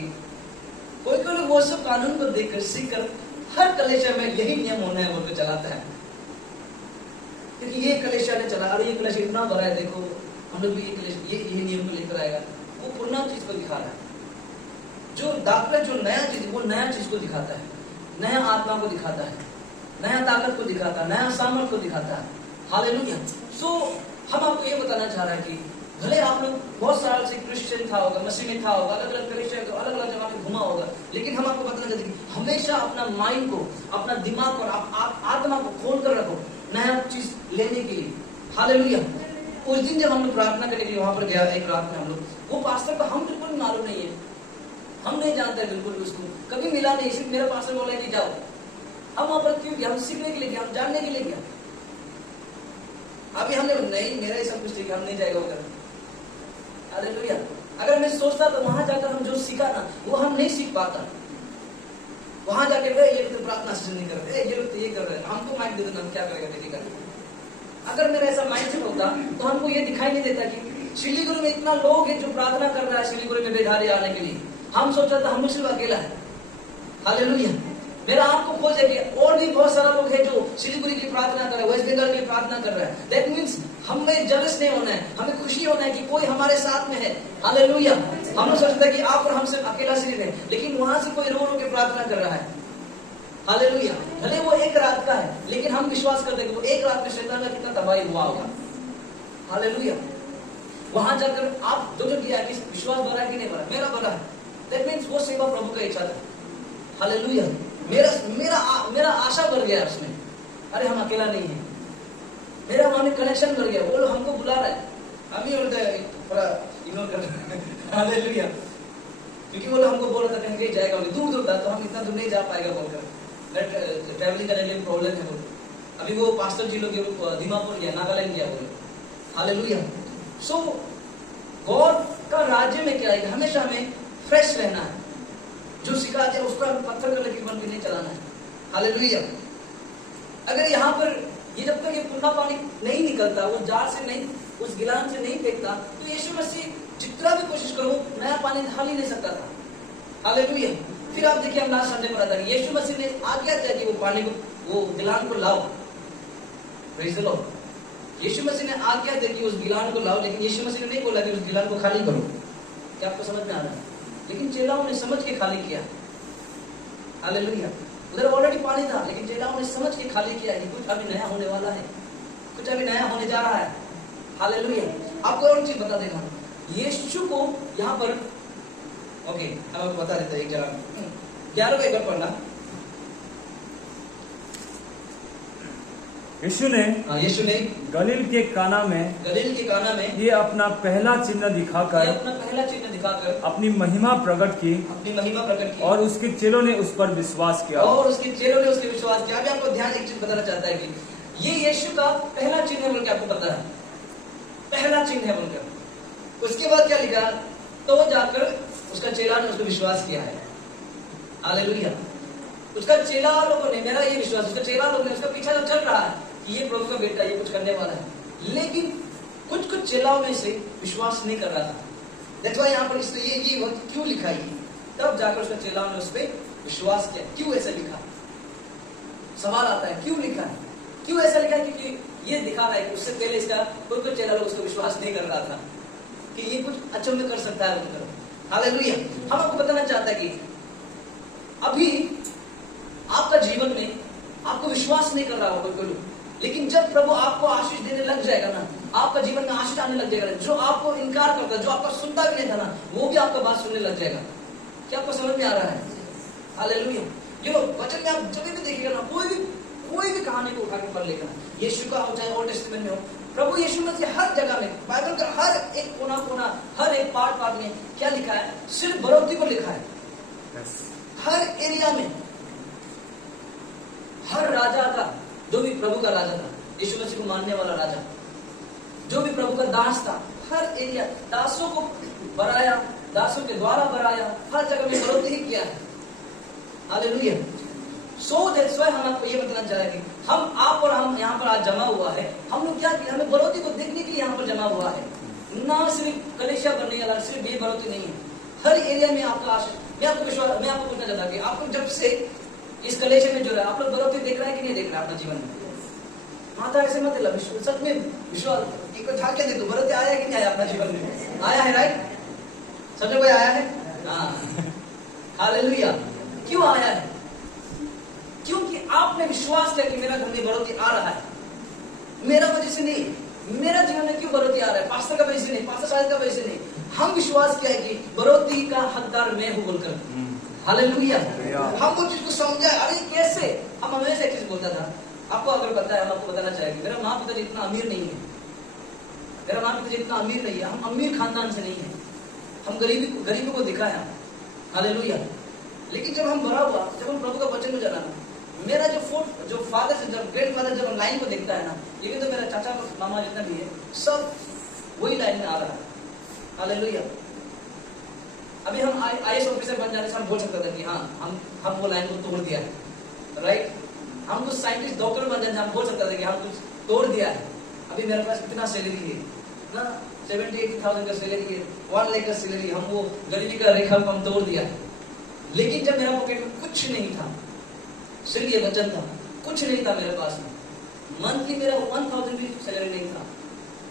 कोई कोई लोग वो सब कानून को देखकर सीखकर हर कलेशा में यही नियम होना है बोलकर चलाता है, क्योंकि ये कलेशा ने चला, अरे ये कलेशा इतना बड़ा है, देखो हम लोग भी ये नियम को लेकर आएगा। वो पुराना चीज को दिखा रहा है, जो डॉक्टर जो नया चीज, वो नया चीज को दिखाता है, नया आत्मा को दिखाता है, नया ताकत को दिखाता है, नया सामर्थ को दिखाता है। हालेलुया। सो हम आपको ये बताना चाह रहे हैं कि भले आप लोग बहुत साल से क्रिश्चियन था होगा, मसीह में था होगा, अलग अलग कलेशा तो अलग अलग जगह में घुमा होगा, लेकिन हम आपको बताना चाहते हैं कि हमेशा अपना माइंड को, अपना दिमाग को, आत्मा को खोल कर रखो नया चीज लेने के लिए। हालेलुया। उस दिन जब हम लोग प्रार्थना करने के लिए वहां पर गया, एक रात में हम लोग, वो पास्टर को हम बिल्कुल मालूम नहीं है, हम नहीं जानते बिल्कुल उसको, कभी मिला नहीं, सिर्फ मेरा पास्टर बोला कि जाओ। हम वहां पर क्यों गया? हम सीखने के लिए गया, हम जानने के लिए गया। अभी हमने नहीं, मेरा ही सब कुछ ठीक है, हम नहीं जाएगा उधर। हालेलुया। अगर मैं सोचता तो वहां जाकर हम जो सीखा ना वो हम नहीं सीख पाता। वहां जाके ये तो प्रार्थना सेशन नहीं कर रहे, ये लोग तो ये कर रहे हैं, हमको माइक दे दो, हम क्या करेगा देखिएगा। अगर मेरा ऐसा माइंडसेट होता तो हमको ये दिखाई नहीं देता कि सिलीगुड़ी में इतना लोग हैं जो प्रार्थना कर रहा है सिलीगुड़ी में बेधारी आने के लिए। हम सोचा था हम सिर्फ अकेला है। हालेलुया। मेरा आपको खोज है कि और भी बहुत सारा लोग हैं जो सिलीगुड़ी की प्रार्थना कर रहे हैं, वेस्ट बंगाल की प्रार्थना कर रहे हैं। दैट मीन्स हमें जलस नहीं होना है, हमें खुशी होना है कि कोई हमारे साथ में है। हालेलुया। हम लोग सोचते हैं कि आप और हम सिर्फ अकेला सिर्फ है, लेकिन वहां से कोई रो रो के प्रार्थना कर रहा है। हालेलुया। भले वो एक रात का है, लेकिन हम विश्वास करते हैं कि वो एक रात में शैतान का कितना तबाही हुआ होगा। हालेलुया। वहां जाकर आप जो किया कि विश्वास बढ़ा कि नहीं बढ़ा? मेरा बढ़ा है। दैट मीन्स वो सेवा प्रभु का इच्छा था। हालेलुया। मेरा आशा बढ़ गया उसमें, अरे हम अकेला नहीं है, मेरा हमारे कनेक्शन बढ़ गया। वो लोग हमको बुला रहा है, हम ही थोड़ा इग्नोर कर रहे हैं। हालेलुया। क्योंकि वो लोग हमको बोल रहा था कहीं कहीं जाएगा, दूर दूर था, तो हम इतना दूर नहीं जा पाएगा बोलकर, ट्रैवलिंग करने के लिए प्रॉब्लम है। वो अभी वो पास्टर जी लोग दीमापुर गया, नागालैंड गया वो लोग। हालेलुया। सो गॉड का राज्य में क्या है, हमेशा हमें फ्रेश रहना है। जो सिखाते हैं उसको हम पत्थर का लकीर बन के नहीं चलाना है। हालेलुया। अगर यहाँ पर ये जब तक ये पुराना पानी नहीं निकलता, वो जार से नहीं, उस गिलान से नहीं फेंकता, तो यीशु मसीह जितना भी कोशिश करो नया पानी ढाल ही नहीं सकता था। हालेलुया। फिर आप देखिए, हम लास्ट संडे पर आता है, यीशु मसीह ने आज्ञा दिया कि वो पानी को, वो गिलान को लाओ। Praise the Lord. यीशु मसीह ने आज्ञा दी कि उस गिलान को लाओ, लेकिन यीशु मसीह ने नहीं बोला कि उस गिलान को खाली करो। क्या आपको समझ में आ रहा है? लेकिन चेलाओं ने समझ के खाली किया। हालेलुया। उधर ऑलरेडी पानी था, लेकिन चेलाओं ने समझ के खाली किया कि कुछ अभी नया होने वाला है, कुछ अभी नया होने जा रहा है। हालेलुया। आपको और चीज बता देना, यीशु को यहाँ पर, ओके अब आपको बता देता है एक जगह 11 एक बार पढ़ना। यीशु ने गलील के काना में ये अपना पहला चिन्ह दिखाकर अपनी महिमा प्रकट की और उसके चेलों ने उस पर विश्वास किया। अभी आपको ध्यान एक चीज बताना चाहता है कि ये यीशु का पहला चिन्ह है बोलकर आपको पता है, पहला चिन्ह है बोलकर। उसके बाद क्या लिखा, तो जाकर उसका चेला ने उसको विश्वास किया है। हालेलुया। उसका चेला लोगों ने, मेरा ये विश्वास, उसका चेला लोगों ने उसका पीछा चल रहा है कि ये प्रभु का बेटा, ये कुछ करने वाला है, लेकिन कुछ चेलाओं में से विश्वास नहीं कर रहा था। देखो यहाँ पर इसलिए ये वक्त क्यों लिखा है, तब जाकर उसका चेलाओं ने उस पर विश्वास किया। क्यों ऐसा लिखा? सवाल आता है क्यों लिखा है, क्यों ऐसा लिखा है? क्योंकि ये दिखा रहा है कि उससे पहले इसका कोई चेला लोग उसको विश्वास नहीं कर रहा था कि ये कुछ अचंभे कर सकता है। हालेलुया। हम आपको बताना चाहता है कि अभी आपका जीवन में आपको विश्वास नहीं कर रहा होगा कोई लोग, लेकिन जब प्रभु आपको आशीष देने लग जाएगा ना, आपका जीवन में आशीष आने लग जाएगा। जो आपको इनकार करता है, जो आपका सुनता भी नहीं था ना, वो भी आपका बात सुनने लग जाएगा। क्या आपको समझ में आ रहा है? हालेलुया। जो वचन में आप जब भी देखिएगा ना, कोई भी कहानी को उठा के पढ़ लेगा, यीशु का हो चाहे ओल्ड टेस्टामेंट में हो, प्रभु यीशु मसीह हर जगह में, बाइबल का हर एक कोना, हर एक पार्ट में क्या लिखा है? सिर्फ बढ़ोतरी को लिखा है। मानने वाला राजा, जो भी प्रभु का दास था, हर एरिया दासों को बढ़ाया, दासों के द्वारा बढ़ाया, हर जगह में बढ़ोतरी ही किया है। हालेलुया। सो दैट्स व्हाई हम आपको ये बताना चाह रहे हैं कि हम, आप और हम यहाँ पर आज जमा हुआ है, हम लोग क्या किया, हमें बढ़ोतरी को देखने के लिए यहाँ पर जमा हुआ है। ना सिर्फ कलेशा बनने वाला, सिर्फ ये बढ़ोतरी नहीं है, हर एरिया में आपका आशा। मैं आपको पूछना चाहता हूँ कि आप लोग जब से इस कलेशे में जुड़ा, आप लोग बढ़ोतरी देख रहा है कि नहीं देख रहा है अपने जीवन में? माता ऐसे मत दिला, सच में विश्वास एक को झाँक के देखो, बढ़ोतरी आया है कि नहीं आया अपना जीवन में? आया है, राइट? समझो कोई आया है? हाँ, हालेलुया। क्यों आया है? क्योंकि आपने विश्वास किया कि मेरा घर में बढ़ोतरी आ रहा है। मेरा वजह से नहीं, मेरा जीवन में क्यों बढ़ोतरी आ रहा है? पास्टर का वजह से नहीं, पास्टर साहब का वजह से नहीं। हम विश्वास किया है कि बढ़ोतरी का हकदार मैं हूं बोलकर। हालेलुया। हम वो चीज को समझा, अरे कैसे? हम हमेशा एक चीज बोलता था, आपको अगर पता है, हम आपको बताना चाहेंगे, मेरा माँ पिता जितना अमीर नहीं है, मेरा माँ पिता जितना अमीर नहीं है, हम अमीर खानदान से नहीं है, हम गरीबी को दिखाया। हालेलुया। लेकिन जब हम बड़ा हुआ, जब हम प्रभु का वचन में जाना, मेरा जो फादर से, जब ग्रैंड फादर जब लाइन को देखता है ना, ये भी तो मेरा चाचा मामा जितना भी है, सब वही लाइन में आ रहा है। हालेलुया। अभी हम IAS ऑफिसर बन जाने से हम बोल सकते थे कि हाँ हम वो लाइन को तोड़ दिया है, राइट? हम कुछ साइंटिस्ट डॉक्टर बन जाने से हम बोल सकते थे कि हम कुछ तोड़ दिया है। अभी मेरे पास कितना सैलरी है ना, 70,000 का सैलरी है, 1 लाख का सैलरी, हम वो गरीबी का रेखा को हम तोड़ दिया है। लेकिन जब मेरा पॉकेट में कुछ नहीं था, सिर्फ ये वचन था, कुछ नहीं था मेरे पास में, मंथली मेरा 1,000 भी सैलरी नहीं था,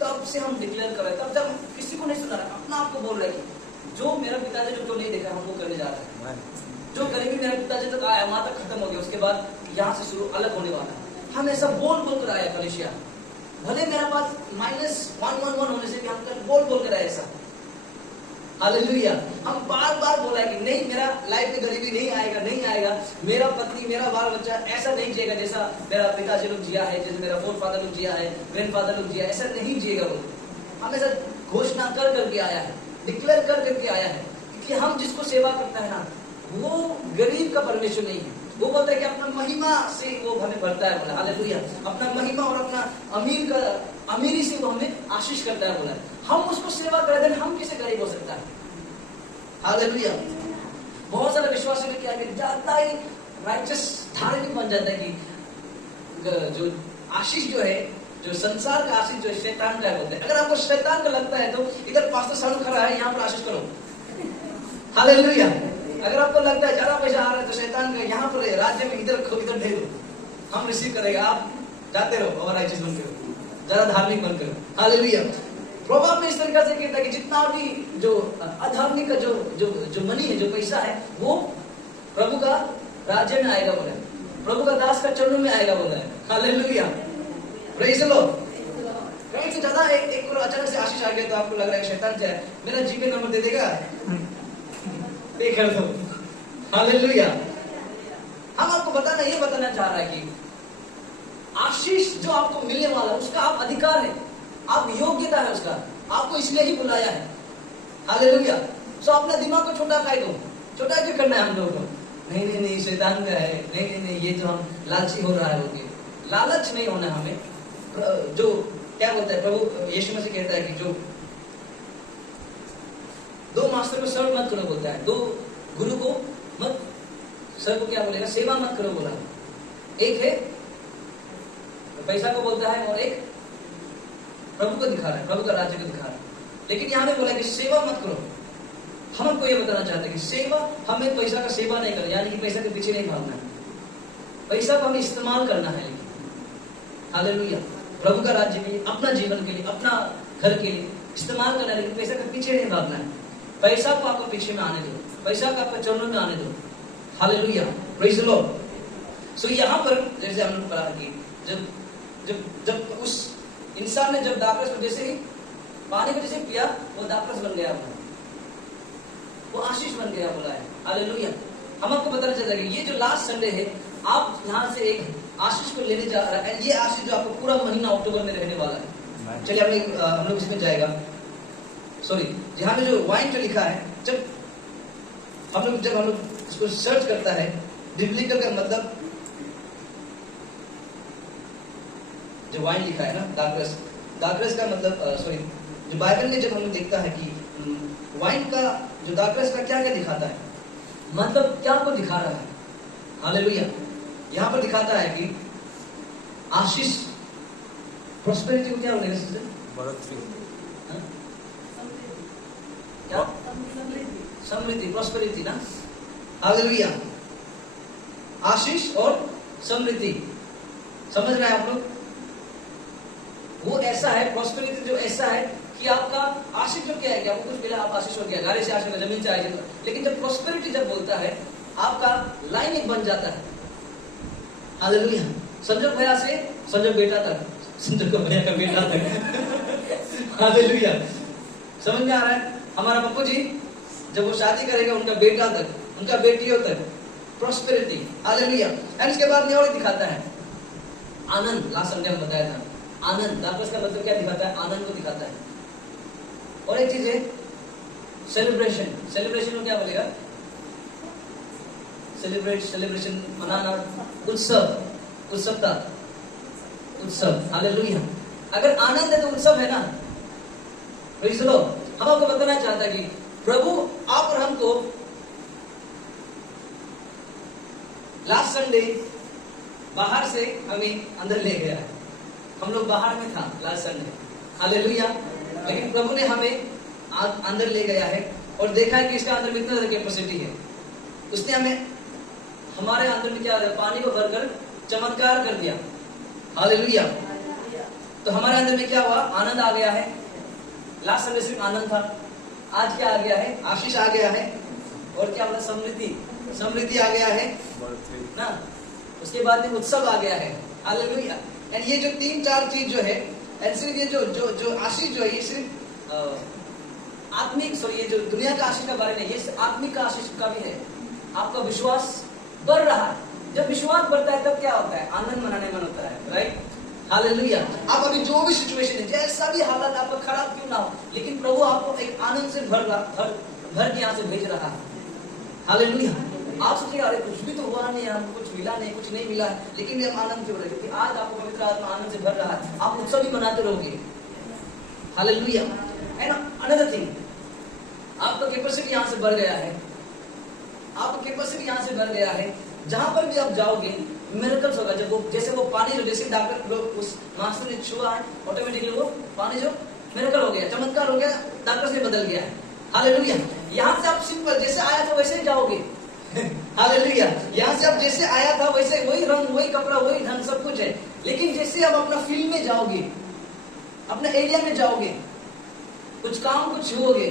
तब से हम डिक्लेयर कर रहे, तब जब किसी को नहीं सुना रहा, अपना आपको बोल रहे कि जो मेरा पिताजी जो नहीं देखा हम वो करने जा रहे हैं। जो गरीबी मेरे पिताजी तक आया, वहां तक खत्म हो गया, उसके बाद यहाँ से शुरू अलग होने वाला है। हम ऐसा बोल कर आया कलेशिया, भले मेरा पास -111 होने से भी हम बोल कर आया ऐसा। हालेलुया। हम बार बार बोला है कि नहीं, मेरा लाइफ में गरीबी नहीं आएगा, मेरा पत्नी, मेरा बाल बच्चा ऐसा नहीं जिएगा जैसा मेरा पिताजी लोग जिया है, जैसे मेरा फोर फादर लोग जिया है, ग्रैंड फादर लोग जिया है, ऐसा नहीं जिएगा। वो हमेशा घोषणा कर करके आया है, डिक्लेयर कर करके आया है कि हम जिसको सेवा करता है ना, वो गरीब का परमेश्वर नहीं है। वो बोलता है कि अपना महिमा से वो हमें भरता है, बोला। हालेलुया। अपना महिमा और अपना अमीरी से वो हमें आशीष करता है, बोला। हम उसको सेवा कर दें, हम किसे गरीब हो सकता है? हालेलुया। बहुत सारे विश्वासी में क्या जाता है, राइचस धार्मिक बन जाता है कि जो आशीष जो है, जो संसार का आशीष जो है, शैतान का बोलते हैं। अगर आपको शैतान का लगता है तो इधर पास्टर सालू खड़ा है, यहाँ पर आशीष करो। हालेलुया। अगर आपको लगता है ज्यादा पैसा आ रहा है तो शैतान का यहाँ पर राज्य में इधर रखो, इधर दे दो, हम रिसीव करेगा। आप जाते रहो और राइचस बनकर, ज्यादा धार्मिक बनकर। हालेलुया। प्रभाव में इस तरीके से कहता है कि जितना भी जो अधार्मिक का जो मनी है, जो पैसा है, वो प्रभु का राज्य में आएगा, बोला। प्रभु का दास का चरणों में आएगा, बोला है। हालेलुया। Praise the Lord. कहीं से ज्यादा एक को अचानक से आशीष आ गया तो आपको लग रहा है शैतान क्या है, मेरा जीपे नंबर दे देगा, पे कर दो। हालेलुया। हम आपको ये बताना चाह रहा है कि आशीष जो आपको मिलने वाला है, उसका आप अधिकार है, आप योग्यता है उसका, आपको इसलिए ही बुलाया है। हालेलुया। सो अपना दिमाग को छोटा कर दो। छोटा क्यों करना है हम लोगों को? नहीं शैतान का है, नहीं ये जो हम लालची हो रहा है, होगी लालच नहीं होना हमें। जो क्या बोलता है प्रभु यीशु मसीह कहता है कि जो दो मास्टर को सर्व मत करो, बोलता है। दो गुरु को मत, सर को क्या बोलेगा, सेवा मत करो, बोला। एक है पैसा को बोलता है और एक प्रभु को दिखा रहा है, प्रभु का राज्य को दिखा रहा है। लेकिन यहाँ पे बोला कि सेवा मत करो। हम आपको ये बताना चाहते हैं कि सेवा, हमें पैसा का सेवा नहीं करना, यानी कि पैसा के पीछे नहीं भागना है। पैसा को हमें इस्तेमाल करना है, लेकिन हालेलुया, प्रभु का राज्य के लिए, अपना जीवन के लिए, अपना घर के लिए इस्तेमाल करना है, लेकिन पैसा के पीछे नहीं भागना है। पैसा को आपको पीछे में आने दो, पैसा को आपको चरणों में आने दो। Hallelujah. Praise the Lord. So यहाँ पर जैसे हमने पढ़ा कि जब उस इंसान ने जब दाखरस को जैसे ही पानी को जैसे पिया, वो दाखरस बन गया, वो आशीष बन गया, बोला है। हालेलुया। हम आपको बताना चाहते हैं कि ये जो लास्ट संडे है, आप यहाँ से एक आशीष को लेने जा रहा है। ये आशीष जो आपको पूरा महीना अक्टूबर में रहने वाला है। चलिए हम लोग इसमें जाएगा। सॉरी, यहाँ पे जो वाइन जो लिखा है, जब हम लोग इसको सर्च करता है, बिब्लिकल का मतलब जो वाइन लिखा है ना, दाखरस, दाखरस का मतलब सॉरी, जो बाइबल में जब हम देखता है कि वाइन का जो दाखरस का क्या क्या दिखाता है, मतलब क्या को दिखा रहा है। हालेलुया। यहाँ पर दिखाता है कि आशीष, प्रोस्पेरिटी को क्या बोलेगा सिस्टर? क्या? समृद्धि, प्रोस्पेरिटी ना। हालेलुया। आशीष और समृद्धि, समझ रहे हैं आप लोग? वो ऐसा है, प्रोस्पेरिटी जो ऐसा है कि आपका आशीष जो क्या है कि आपको कुछ मिला, आप आशीष हो गया, गाड़ी से आशीष, जमीन से आशीष। लेकिन जब प्रोस्पेरिटी जब बोलता है, आपका लाइन एक बन जाता है। हालेलुया। संजोग भैया से संजोग बेटा तक, संजोग भैया का बेटा तक। हालेलुया। समझ में आ रहा है? हमारा पप्पू जी जब वो शादी करेगा, उनका बेटा तक, उनका बेटियों तक, प्रोस्पेरिटी। हालेलुया। एंड इसके बाद में और दिखाता है आनंद। लास्ट संडे हम बताया था आनंद, दाखरस का मतलब क्या दिखाता है? आनंद को दिखाता है। और एक चीज है सेलिब्रेशन। सेलिब्रेशन को क्या बोलेगा? सेलिब्रेशन, मनाना, उत्सव, उत्सवता, उत्सव। हालेलुया। अगर आनंद है तो उत्सव है ना। Praise the Lord. हम आपको बताना चाहता है कि प्रभु आप और हमको लास्ट संडे बाहर से हमें अंदर ले गया है। हम लोग बाहर में था लास्ट संडे। हालेलुया। लेकिन प्रभु ने हमें अंदर ले गया है और देखा है कि इसका अंदर में इतना ज्यादा कैपेसिटी है। उसने हमें हमारे अंदर में क्या, पानी को भरकर चमत्कार कर दिया। हालेलुया। तो हमारे अंदर में क्या हुआ? आनंद आ गया है। लास्ट संडे सिर्फ आनंद था, आज क्या आ गया है? आशीष आ गया है। और क्या बोला? समृद्धि, समृद्धि आ गया है ना। उसके बाद में उत्सव आ गया है। हालेलुया। एंड ये जो 3-4 चीज जो है, एंड सिर्फ ये जो आशीष जो है, ये सिर्फ आत्मिक, सॉरी, ये जो दुनिया का आशीष का बारे में, ये आत्मिक का आशीष का भी है। आपका विश्वास बढ़ रहा है। जब विश्वास बढ़ता है तब क्या होता है? आनंद मनाने मन होता है, राइट? हालेलुया। आप अभी जो भी सिचुएशन है, जैसा भी हालत आपका खराब क्यों ना हो, लेकिन प्रभु आपको एक आनंद से भर के यहाँ से भेज रहा है। हालेलुया। आप सोचिए अरे कुछ भी तो हुआ नहीं, हमको कुछ मिला नहीं, कुछ नहीं मिला, लेकिन हम आनंद क्यों रहे? क्योंकि आज आपको पवित्र आत्मा आनंद से भर रहा है। आप उत्सव भी मनाते रहोगे। हालेलुया। एंड अनदर थिंग, आपका कैपेसिटी यहाँ से बढ़ गया है। आपका कैपेसिटी यहाँ से बढ़ गया है। जहां पर भी आप जाओगे मिरेकल्स होगा। जब वो जैसे वो पानी जो जैसे डॉक्टर लोग उस मास्टर ने छुआ है, ऑटोमेटिकली वो पानी जो मिरेकल हो गया, चमत्कार हो गया, डॉक्टर से बदल गया है। हालेलुया। यहाँ से आप सिंपल जैसे आया था वैसे ही जाओगे। हालेलुया। यहाँ से आप जैसे आया था वैसे, वही रंग, वही कपड़ा, वही ढंग, सब कुछ है। लेकिन जैसे आप अपना फील्ड में जाओगे, अपने एरिया में जाओगे, कुछ काम को छुओगे,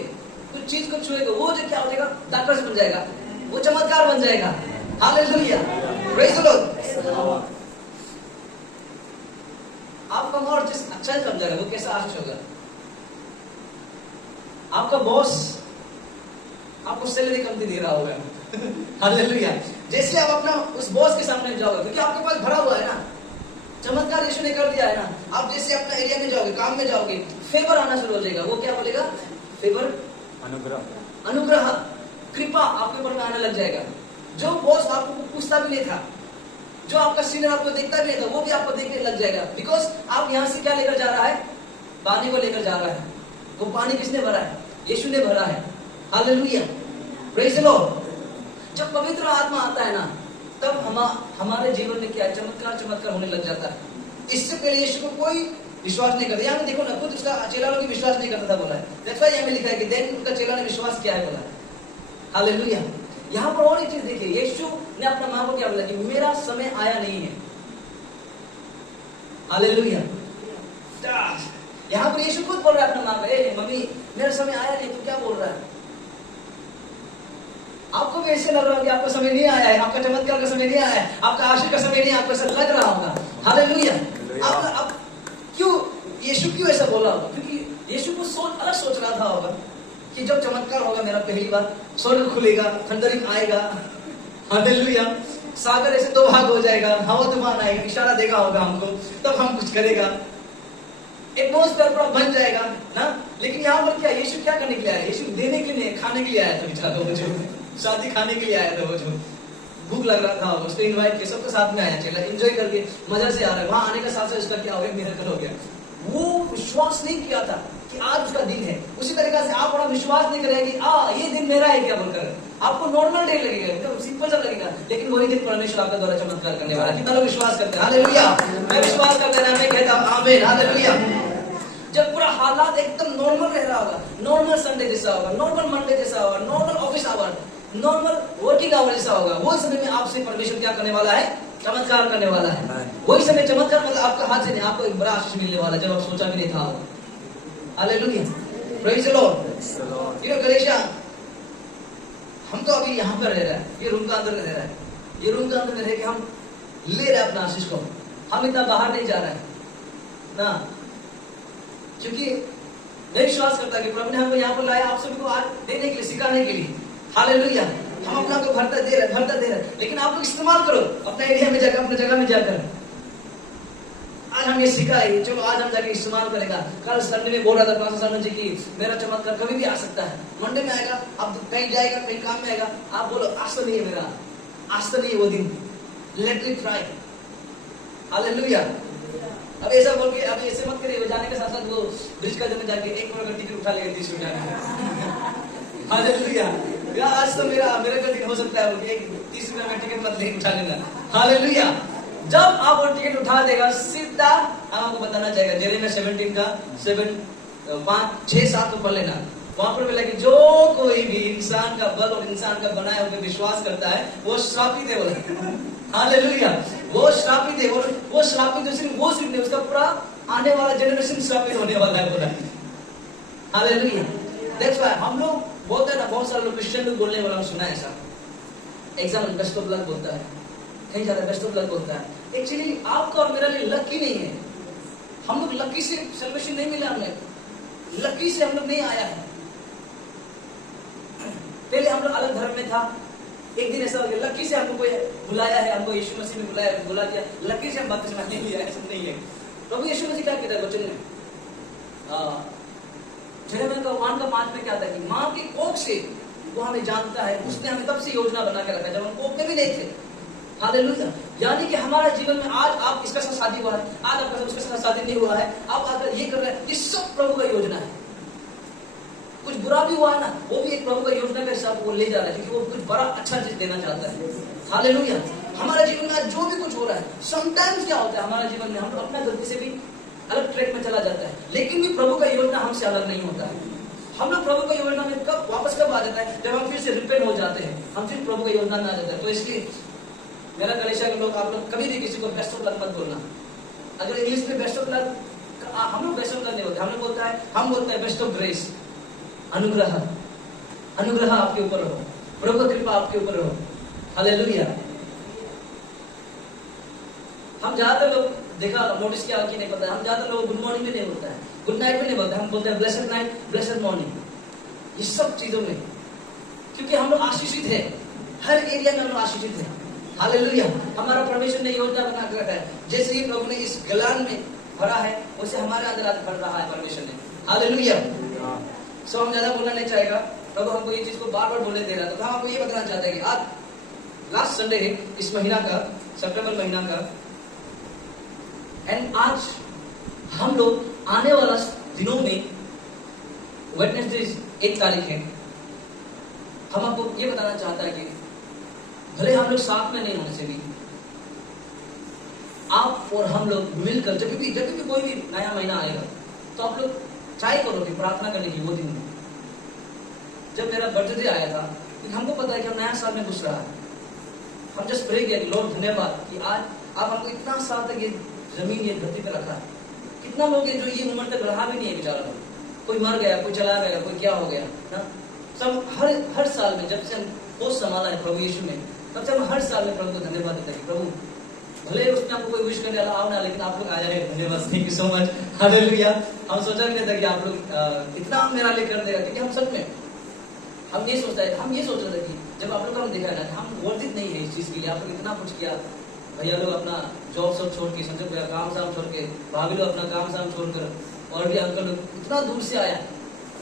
कुछ चीज को छुएगे, वो जो क्या हो जाएगा? दाखरस बन जाएगा, वो चमत्कार बन जाएगा। हालेलुया। Praise the Lord. आपका और जिस अच्छा समझाएगा वो कैसा आशीष होगा? आपका बॉस आपको सैलरी कम दे रहा होगा। हालेलुया। जैसे आप अपना उस बॉस के सामने जाओगे, क्योंकि आपके पास भरा हुआ है ना, चमत्कार यीशु ने कर दिया है ना। आप जैसे अपना एरिया में जाओगे, काम में जाओगे, फेवर आना शुरू हो जाएगा। वो क्या बोलेगा? फेवर, अनुग्रह, अनुग्रह, कृपा आपके ऊपर में आने लग जाएगा। जो बॉस आपको पूछता भी नहीं था, जो आपका सीनियर आपको देखता भी नहीं था, वो भी आपको देखने लग जाएगा। बिकॉज आप यहाँ से क्या लेकर जा रहा है? पानी को लेकर जा रहा है। वो पानी किसने भरा है? यीशु ने भरा है। हालेलुया। Praise the Lord. जब पवित्र आत्मा आता है ना, तब हमारे जीवन में क्या चमत्कार होने लग जाता है। इससे पहले यीशु को कोई विश्वास नहीं करता। यहाँ देखो ना, खुद उसका चेला लोग विश्वास नहीं करता था, बोला है। दैट्स व्हाई यहाँ में लिखा है कि देन उनका चेला ने विश्वास किया है, बोला है। हालेलुया। यहाँ पर और एक चीज देखिए, यीशु ने अपना माँ को क्या बोला कि मेरा समय आया नहीं है। हालेलुया। यहाँ पर यीशु खुद बोल रहा है अपना माँ को, मम्मी मेरा समय आया नहीं, तू क्या बोल रहा है? आपको भी ऐसे लग रहा है कि आपका समय नहीं आया है, आपका चमत्कार का समय नहीं आया है, आपका आशीष का समय नहीं, आपको ऐसा लग रहा होगा। हालेलुया। अब क्यों यीशु क्यों ऐसा बोला होगा? क्योंकि यीशु को अलग सोच रहा था होगा कि जब चमत्कार होगा मेरा, पहली बार स्वर्ग खुलेगा, थंडरिंग आएगा, हालेलुया, सागर ऐसे 2 भाग हो जाएगा, हवा तूफान आएगा, इशारा देगा होगा हमको, तब हम कुछ करेगा, एटमॉस्फेयर पूरा बन जाएगा ना। लेकिन यहाँ पर क्या, यीशु क्या करने के लिए आया? यीशु देने के लिए, खाने के लिए आया था बेचारा। वो जो शादी खाने के लिए आया था, वो जो भूख लग रहा था, उसको इनवाइट किया, सबके साथ में आया, चला एंजॉय करके मजा से आ रहा है। वहां आने का साथ साथ उसका क्या हो गया, मिरेकल हो गया। वो विश्वास नहीं किया था कि आज उसका दिन है। उसी तरीके से आप बड़ा विश्वास नहीं करेंगे ये दिन मेरा है क्या बोलकर, आपको नॉर्मल डे लगेगा, एकदम सिंपल सा लगेगा, लेकिन वही दिन परमेश्वर आपका द्वारा चमत्कार करने वाला है। कितना लोग विश्वास करते हैं? हालेलुया। मैं विश्वास करते हैं, मैं कहता हूं आमीन, हालेलुया। जब पूरा हालात एकदम नॉर्मल रह रहा होगा, नॉर्मल संडे जैसा होगा, नॉर्मल मंडे जैसा होगा, normal office hour, normal working hour जैसा होगा, वो समय में आपसे परमेश्वर क्या करने वाला है? चमत्कार करने वाला है। वही समय चमत्कार मतलब आपका हाथ से नहीं, आपको एक बड़ा आशीष मिलने वाला जब आप सोचा भी नहीं था। Hallelujah, praise the Lord. ये गलेशिया, हम तो अभी यहाँ पर रह रहे हैं, ये रूम का अंदर रह रहा है, ये रूम का अंदर में रह के हम ले रहे हैं अपना आशीष को, हम इतना बाहर नहीं जा रहे हैं ना, क्योंकि मैं विश्वास करता कि प्रभु ने हमको यहाँ पर लाया आप सभी को आज देने के लिए, सिखाने के लिए। हालेलुया। हम अपना को भरता दे रहे, लेकिन आप लोग इस्तेमाल करो अपने एरिया में जाकर, अपने जगह में जाकर। आज हम ये सीखा है, चलो आज हम जाके इस्तेमाल करेगा। कल संडे में बोल रहा था पास्टर साहब जी की मेरा चमत्कार कभी भी आ सकता है, मंडे में आएगा, आप कहीं जाएगा, कहीं काम में आएगा, आप बोलो आज तो नहीं है मेरा, आज तो नहीं है वो दिन, लेट इट ट्राई। हालेलुया। अब ऐसा बोल के, अब ऐसे मत करिए, जाने के साथ साथ वो ब्रिज का जब जाके 1 करोड़ का टिकट उठा लेगा 30 रुपया में। हालेलुया। यार आज तो मेरा का दिन हो सकता है, 30 रुपया में टिकट मत लेके उठा लेना। हालेलुया। जब आप वो टिकट उठा देगा, सीधा आपको बताना चाहिए जेरेमिया 17 का 7 5 6 7 को पढ़ लेना। वहां पर बोला कि जो कोई भी इंसान का बल और इंसान का बनाए हुए विश्वास करता है वो श्रापित है बोला। हालेलुया। वो श्रापित है, वो श्रापित तो सिर्फ वो सिर्फ नहीं, उसका पूरा आने वाला जनरेशन श्रापित होने वाला है बोला। हालेलुया। दैट्स व्हाई हम लोग बोलते हैं ना, बहुत सारे लोग क्रिश्चियन लोग बोलने वाला सुना है ऐसा, एग्जाम बेस्ट ऑफ लक बोलता है, कहीं ज्यादा बेस्ट ऑफ लक बोलता है। एक्चुअली आपका और मेरा लिए लक ही नहीं है, हम लोग लकी से सल्वेशन नहीं मिला, हमें लकी से हम लोग नहीं आया है। पहले हम लोग अलग धर्म में था, एक दिन ऐसा हो गया लकी से हमको कोई बुलाया है, हमको यीशु मसीह ने बुला दिया, लकी से हम बपतिस्मा नहीं लिया, ऐसा नहीं है। प्रभु यीशु मसीह क्या कहता है वचन में, जेरेमिया का 1 का 5 में क्या था कि माँ की कोख से वो हमें जानता है, उसने हमें तब से योजना बना के रखा जब हम कोख में भी नहीं थे। हालेलुया। यानी कि हमारा जीवन में आज आप इसका साथ शादी हुआ है, आज आपका उसके साथ शादी नहीं हुआ है, आप आकर ये कर रहे हैं, ये सब प्रभु का योजना है। कुछ बुरा भी हुआ है ना, वो भी एक प्रभु का योजना के हिसाब वो ले जा रहा है, क्योंकि वो कुछ बड़ा अच्छा चीज देना चाहता है। हालेलुया। हमारा जीवन में आज जो भी कुछ हो रहा है, समटाइम्स क्या होता है हमारा जीवन में, हम लोग अपना गलती से भी अलग ट्रैक में चला जाता है, लेकिन भी प्रभु का योजना हमसे अलग नहीं होता है। हम लोग प्रभु का योजना में कब आ जाता है, जब हम फिर से रिपेंट हो जाते हैं, हम फिर प्रभु का योजना में आ जाता है। तो इसलिए मेरा गलेशिया के लोग, आप लोग कभी भी किसी को बेस्ट ऑफ लक मत बोलना। अगर इंग्लिश में बेस्ट ऑफ लक, हम लोग बेस्ट ऑफ लक नहीं बोलते, हम बोलते हैं बेस्ट ऑफ ग्रेस, अनुग्रह आपके ऊपर हो, प्रभु का कृपा आपके ऊपर हो। हालेलुया। हम ज्यादातर लोग देखा, नोटिस किया कि नहीं पता, हम ज्यादातर लोग गुड मॉर्निंग भी नहीं बोलता है, गुड नाइट भी नहीं बोलते, हम बोलते हैं ब्लेसड नाइट, ब्लेसड मॉर्निंग। ये सब चीजों में क्योंकि हम लोग आशीषित है, हर एरिया में हम लोग आशीषित है। हालेलुया। हमारा परमेश्वर ने योजना बना कर रखा है, जैसे ही प्रभु ने इस गलान में भरा है, वैसे हमारे अंदर आज भर रहा है परमेश्वर ने। हालेलुया। सो हम ज्यादा बोलना नहीं चाहेगा, प्रभु हमको ये चीज को बार बार बोलने दे रहा है। तो हम आपको ये बताना चाहते हैं कि आज लास्ट संडे है इस महीना का, सितंबर महीना का, एंड आज हम लोग आने वाला दिनों में वेडनेसडे 1 तारीख है, हम आपको ये बताना चाहता है कि भले हम लोग साथ में नहीं होने से भी, आप और हम लोग मिलकर जब भी कोई भी नया महीना आएगा, तो आप लोग ट्राई करो कि प्रार्थना करने की वो दिन में। जब मेरा बर्थडे आया था, क्योंकि हमको पता है कि हम नया साल में घुस रहा है, हम जस्ट प्रे किया कि लॉर्ड धन्यवाद कि आज आप हमको इतना साल तक ये जमीन, ये धरती पे रखा है। कितना लोग हैं जो ये उम्र तक रहा भी नहीं है बेचारा लोग, कोई मर गया, कोई चला गया, कोई क्या हो गया ना। सब हर साल में जब से हम होश संभाला है प्रभु यीशु में, तब से हम हर साल में प्रभु को धन्यवाद देते हैं। प्रभु भले उसने आपको कोई विश करने वाला आओ ना, लेकिन आप लोग आया है, धन्यवाद, thank you so much. Hallelujah. हम सोचा भी नहीं था कि आप लोग इतना मेरा लिए कर देगा, क्योंकि हम सच में हम ये सोच रहे थे कि जब आप लोग को हम देखा ना, हम वर्जित नहीं है इस चीज के लिए। आप लोग इतना कुछ किया, भैया लोग अपना जॉब सब छोड़ के, समझो भैया काम साम छोड़ के, भाभी लोग अपना काम साम छोड़कर, और भी अंकल लोग इतना दूर से आया।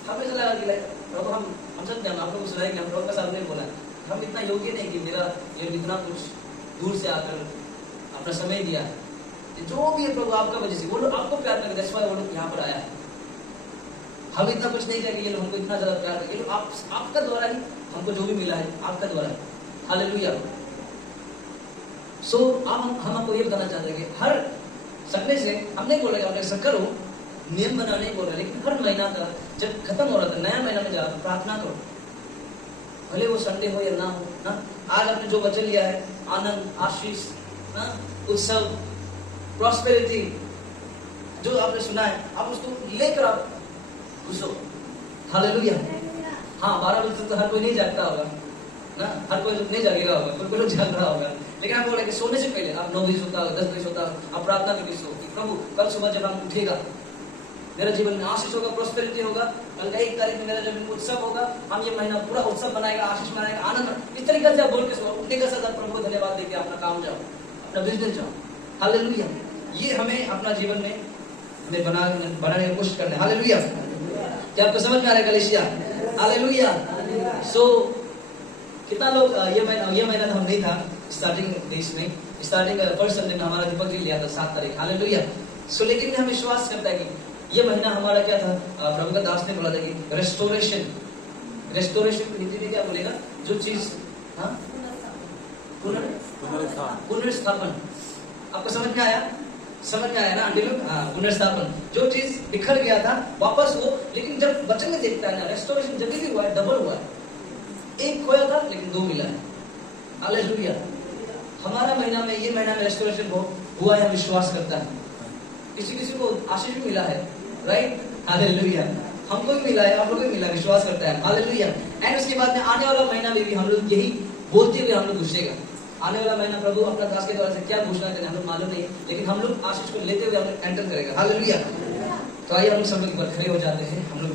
हमें लगा कि प्रभु हम सच में आप लोग को सुनाए कि हम प्रभु का सामने बोला, हम इतना योग्य नहीं कि मेरा ये इतना कुछ दूर से आकर अपना समय दिया है। जो भी है प्रभु आपका वजह से, वो लोग आपको प्यार करते हैं, वो लोग यहाँ पर आया है। हम इतना कुछ नहीं कहेंगे ये लोग हमको इतना ज्यादा प्यार करते, ये लोग आपका द्वारा ही हमको जो भी मिला है आपका द्वारा। हालेलुया। सो अब हम आपको ये बताना चाहते हैं कि हर सकने से हम नहीं बोल रहे आप ऐसा करो, नियम बना नहीं बोल रहे, लेकिन हर महीना का जब खत्म हो रहा था नया महीना में जाकर प्रार्थना करो, भले वो संडे हो या ना हो ना। आज आपने जो वचन लिया है, आनंद, आशीष, ना उत्सव, प्रॉस्पेरिटी, जो आपने सुना है, आप उसको लेकर आप घुसो। हालेलुया। हाँ, 12 बजे तक तो हर कोई नहीं जागता होगा ना, हर कोई नहीं जागेगा होगा, कोई लोग जाग रहा होगा, लेकिन आप बोले कि सोने से पहले आप 9 बजे सोता हो, 10 बजे सोता हो, आप प्रार्थना करके सो कि प्रभु कल सुबह जब हम उठेगा मेरा जीवन में आशीष होगा, प्रॉस्पेरिटी होगा, कल का 1 तारीख में मेरा जीवन में उत्सव होगा, हम ये महीना पूरा उत्सव बनाएगा, आशीष मनाएगा, आनंद। इस तरीके से आप बोल के सो, उठने का साथ प्रभु को धन्यवाद देके अपना काम जाओ, अपना बिजनेस जाओ। हालेलुया। ये हमें अपना जीवन में हमें बनाने की कोशिश करना है। हालेलुया। क्या आपको समझ में आ रहा है कलीसिया? हालेलुया। सो कितना लोग ये महीना तो हम नहीं था स्टार्टिंग डेज में, स्टार्टिंग फर्स्ट संडे में हमारा दीपक जी लिया था 7 तारीख। हालेलुया। सो लेकिन हम विश्वास करता है कि ये महीना हमारा क्या था, प्रभु का दास ने बोला था कि रेस्टोरेशन हिंदी में क्या बोलेगा, जो चीज, हाँ, पुनर्स्थापन। आपको समझ में आया? समझ में आया ना आंटी लोग? हाँ, पुनर्स्थापन। जो चीज बिखर गया था वापस हो, लेकिन जब वचन में देखता है ना, रेस्टोरेशन जब भी हुआ है डबल हुआ है। एक खोया था लेकिन 2 मिला है। हालेलुया। हमारा महीना में, ये महीना में रेस्टोरेशन हुआ है, विश्वास करता है। किसी को आशीष भी मिला है, राइट? हालेलुया। हमको भी मिला है, आप लोगों को भी मिला, विश्वास करता है। हालेलुया। एंड उसके बाद में आने वाला महीना में भी हम लोग यही बोलते हुए हम लोग घुसेगा। आने वाला महीना प्रभु अपना दास के द्वारा से क्या घोषणा करें हम लोग मालूम नहीं, लेकिन हम लोग आशीष को लेते हुए हम लोग एंटर करेगा। हालेलुया। तो आइए हम लोग सब खड़े हो जाते हैं, हम लोग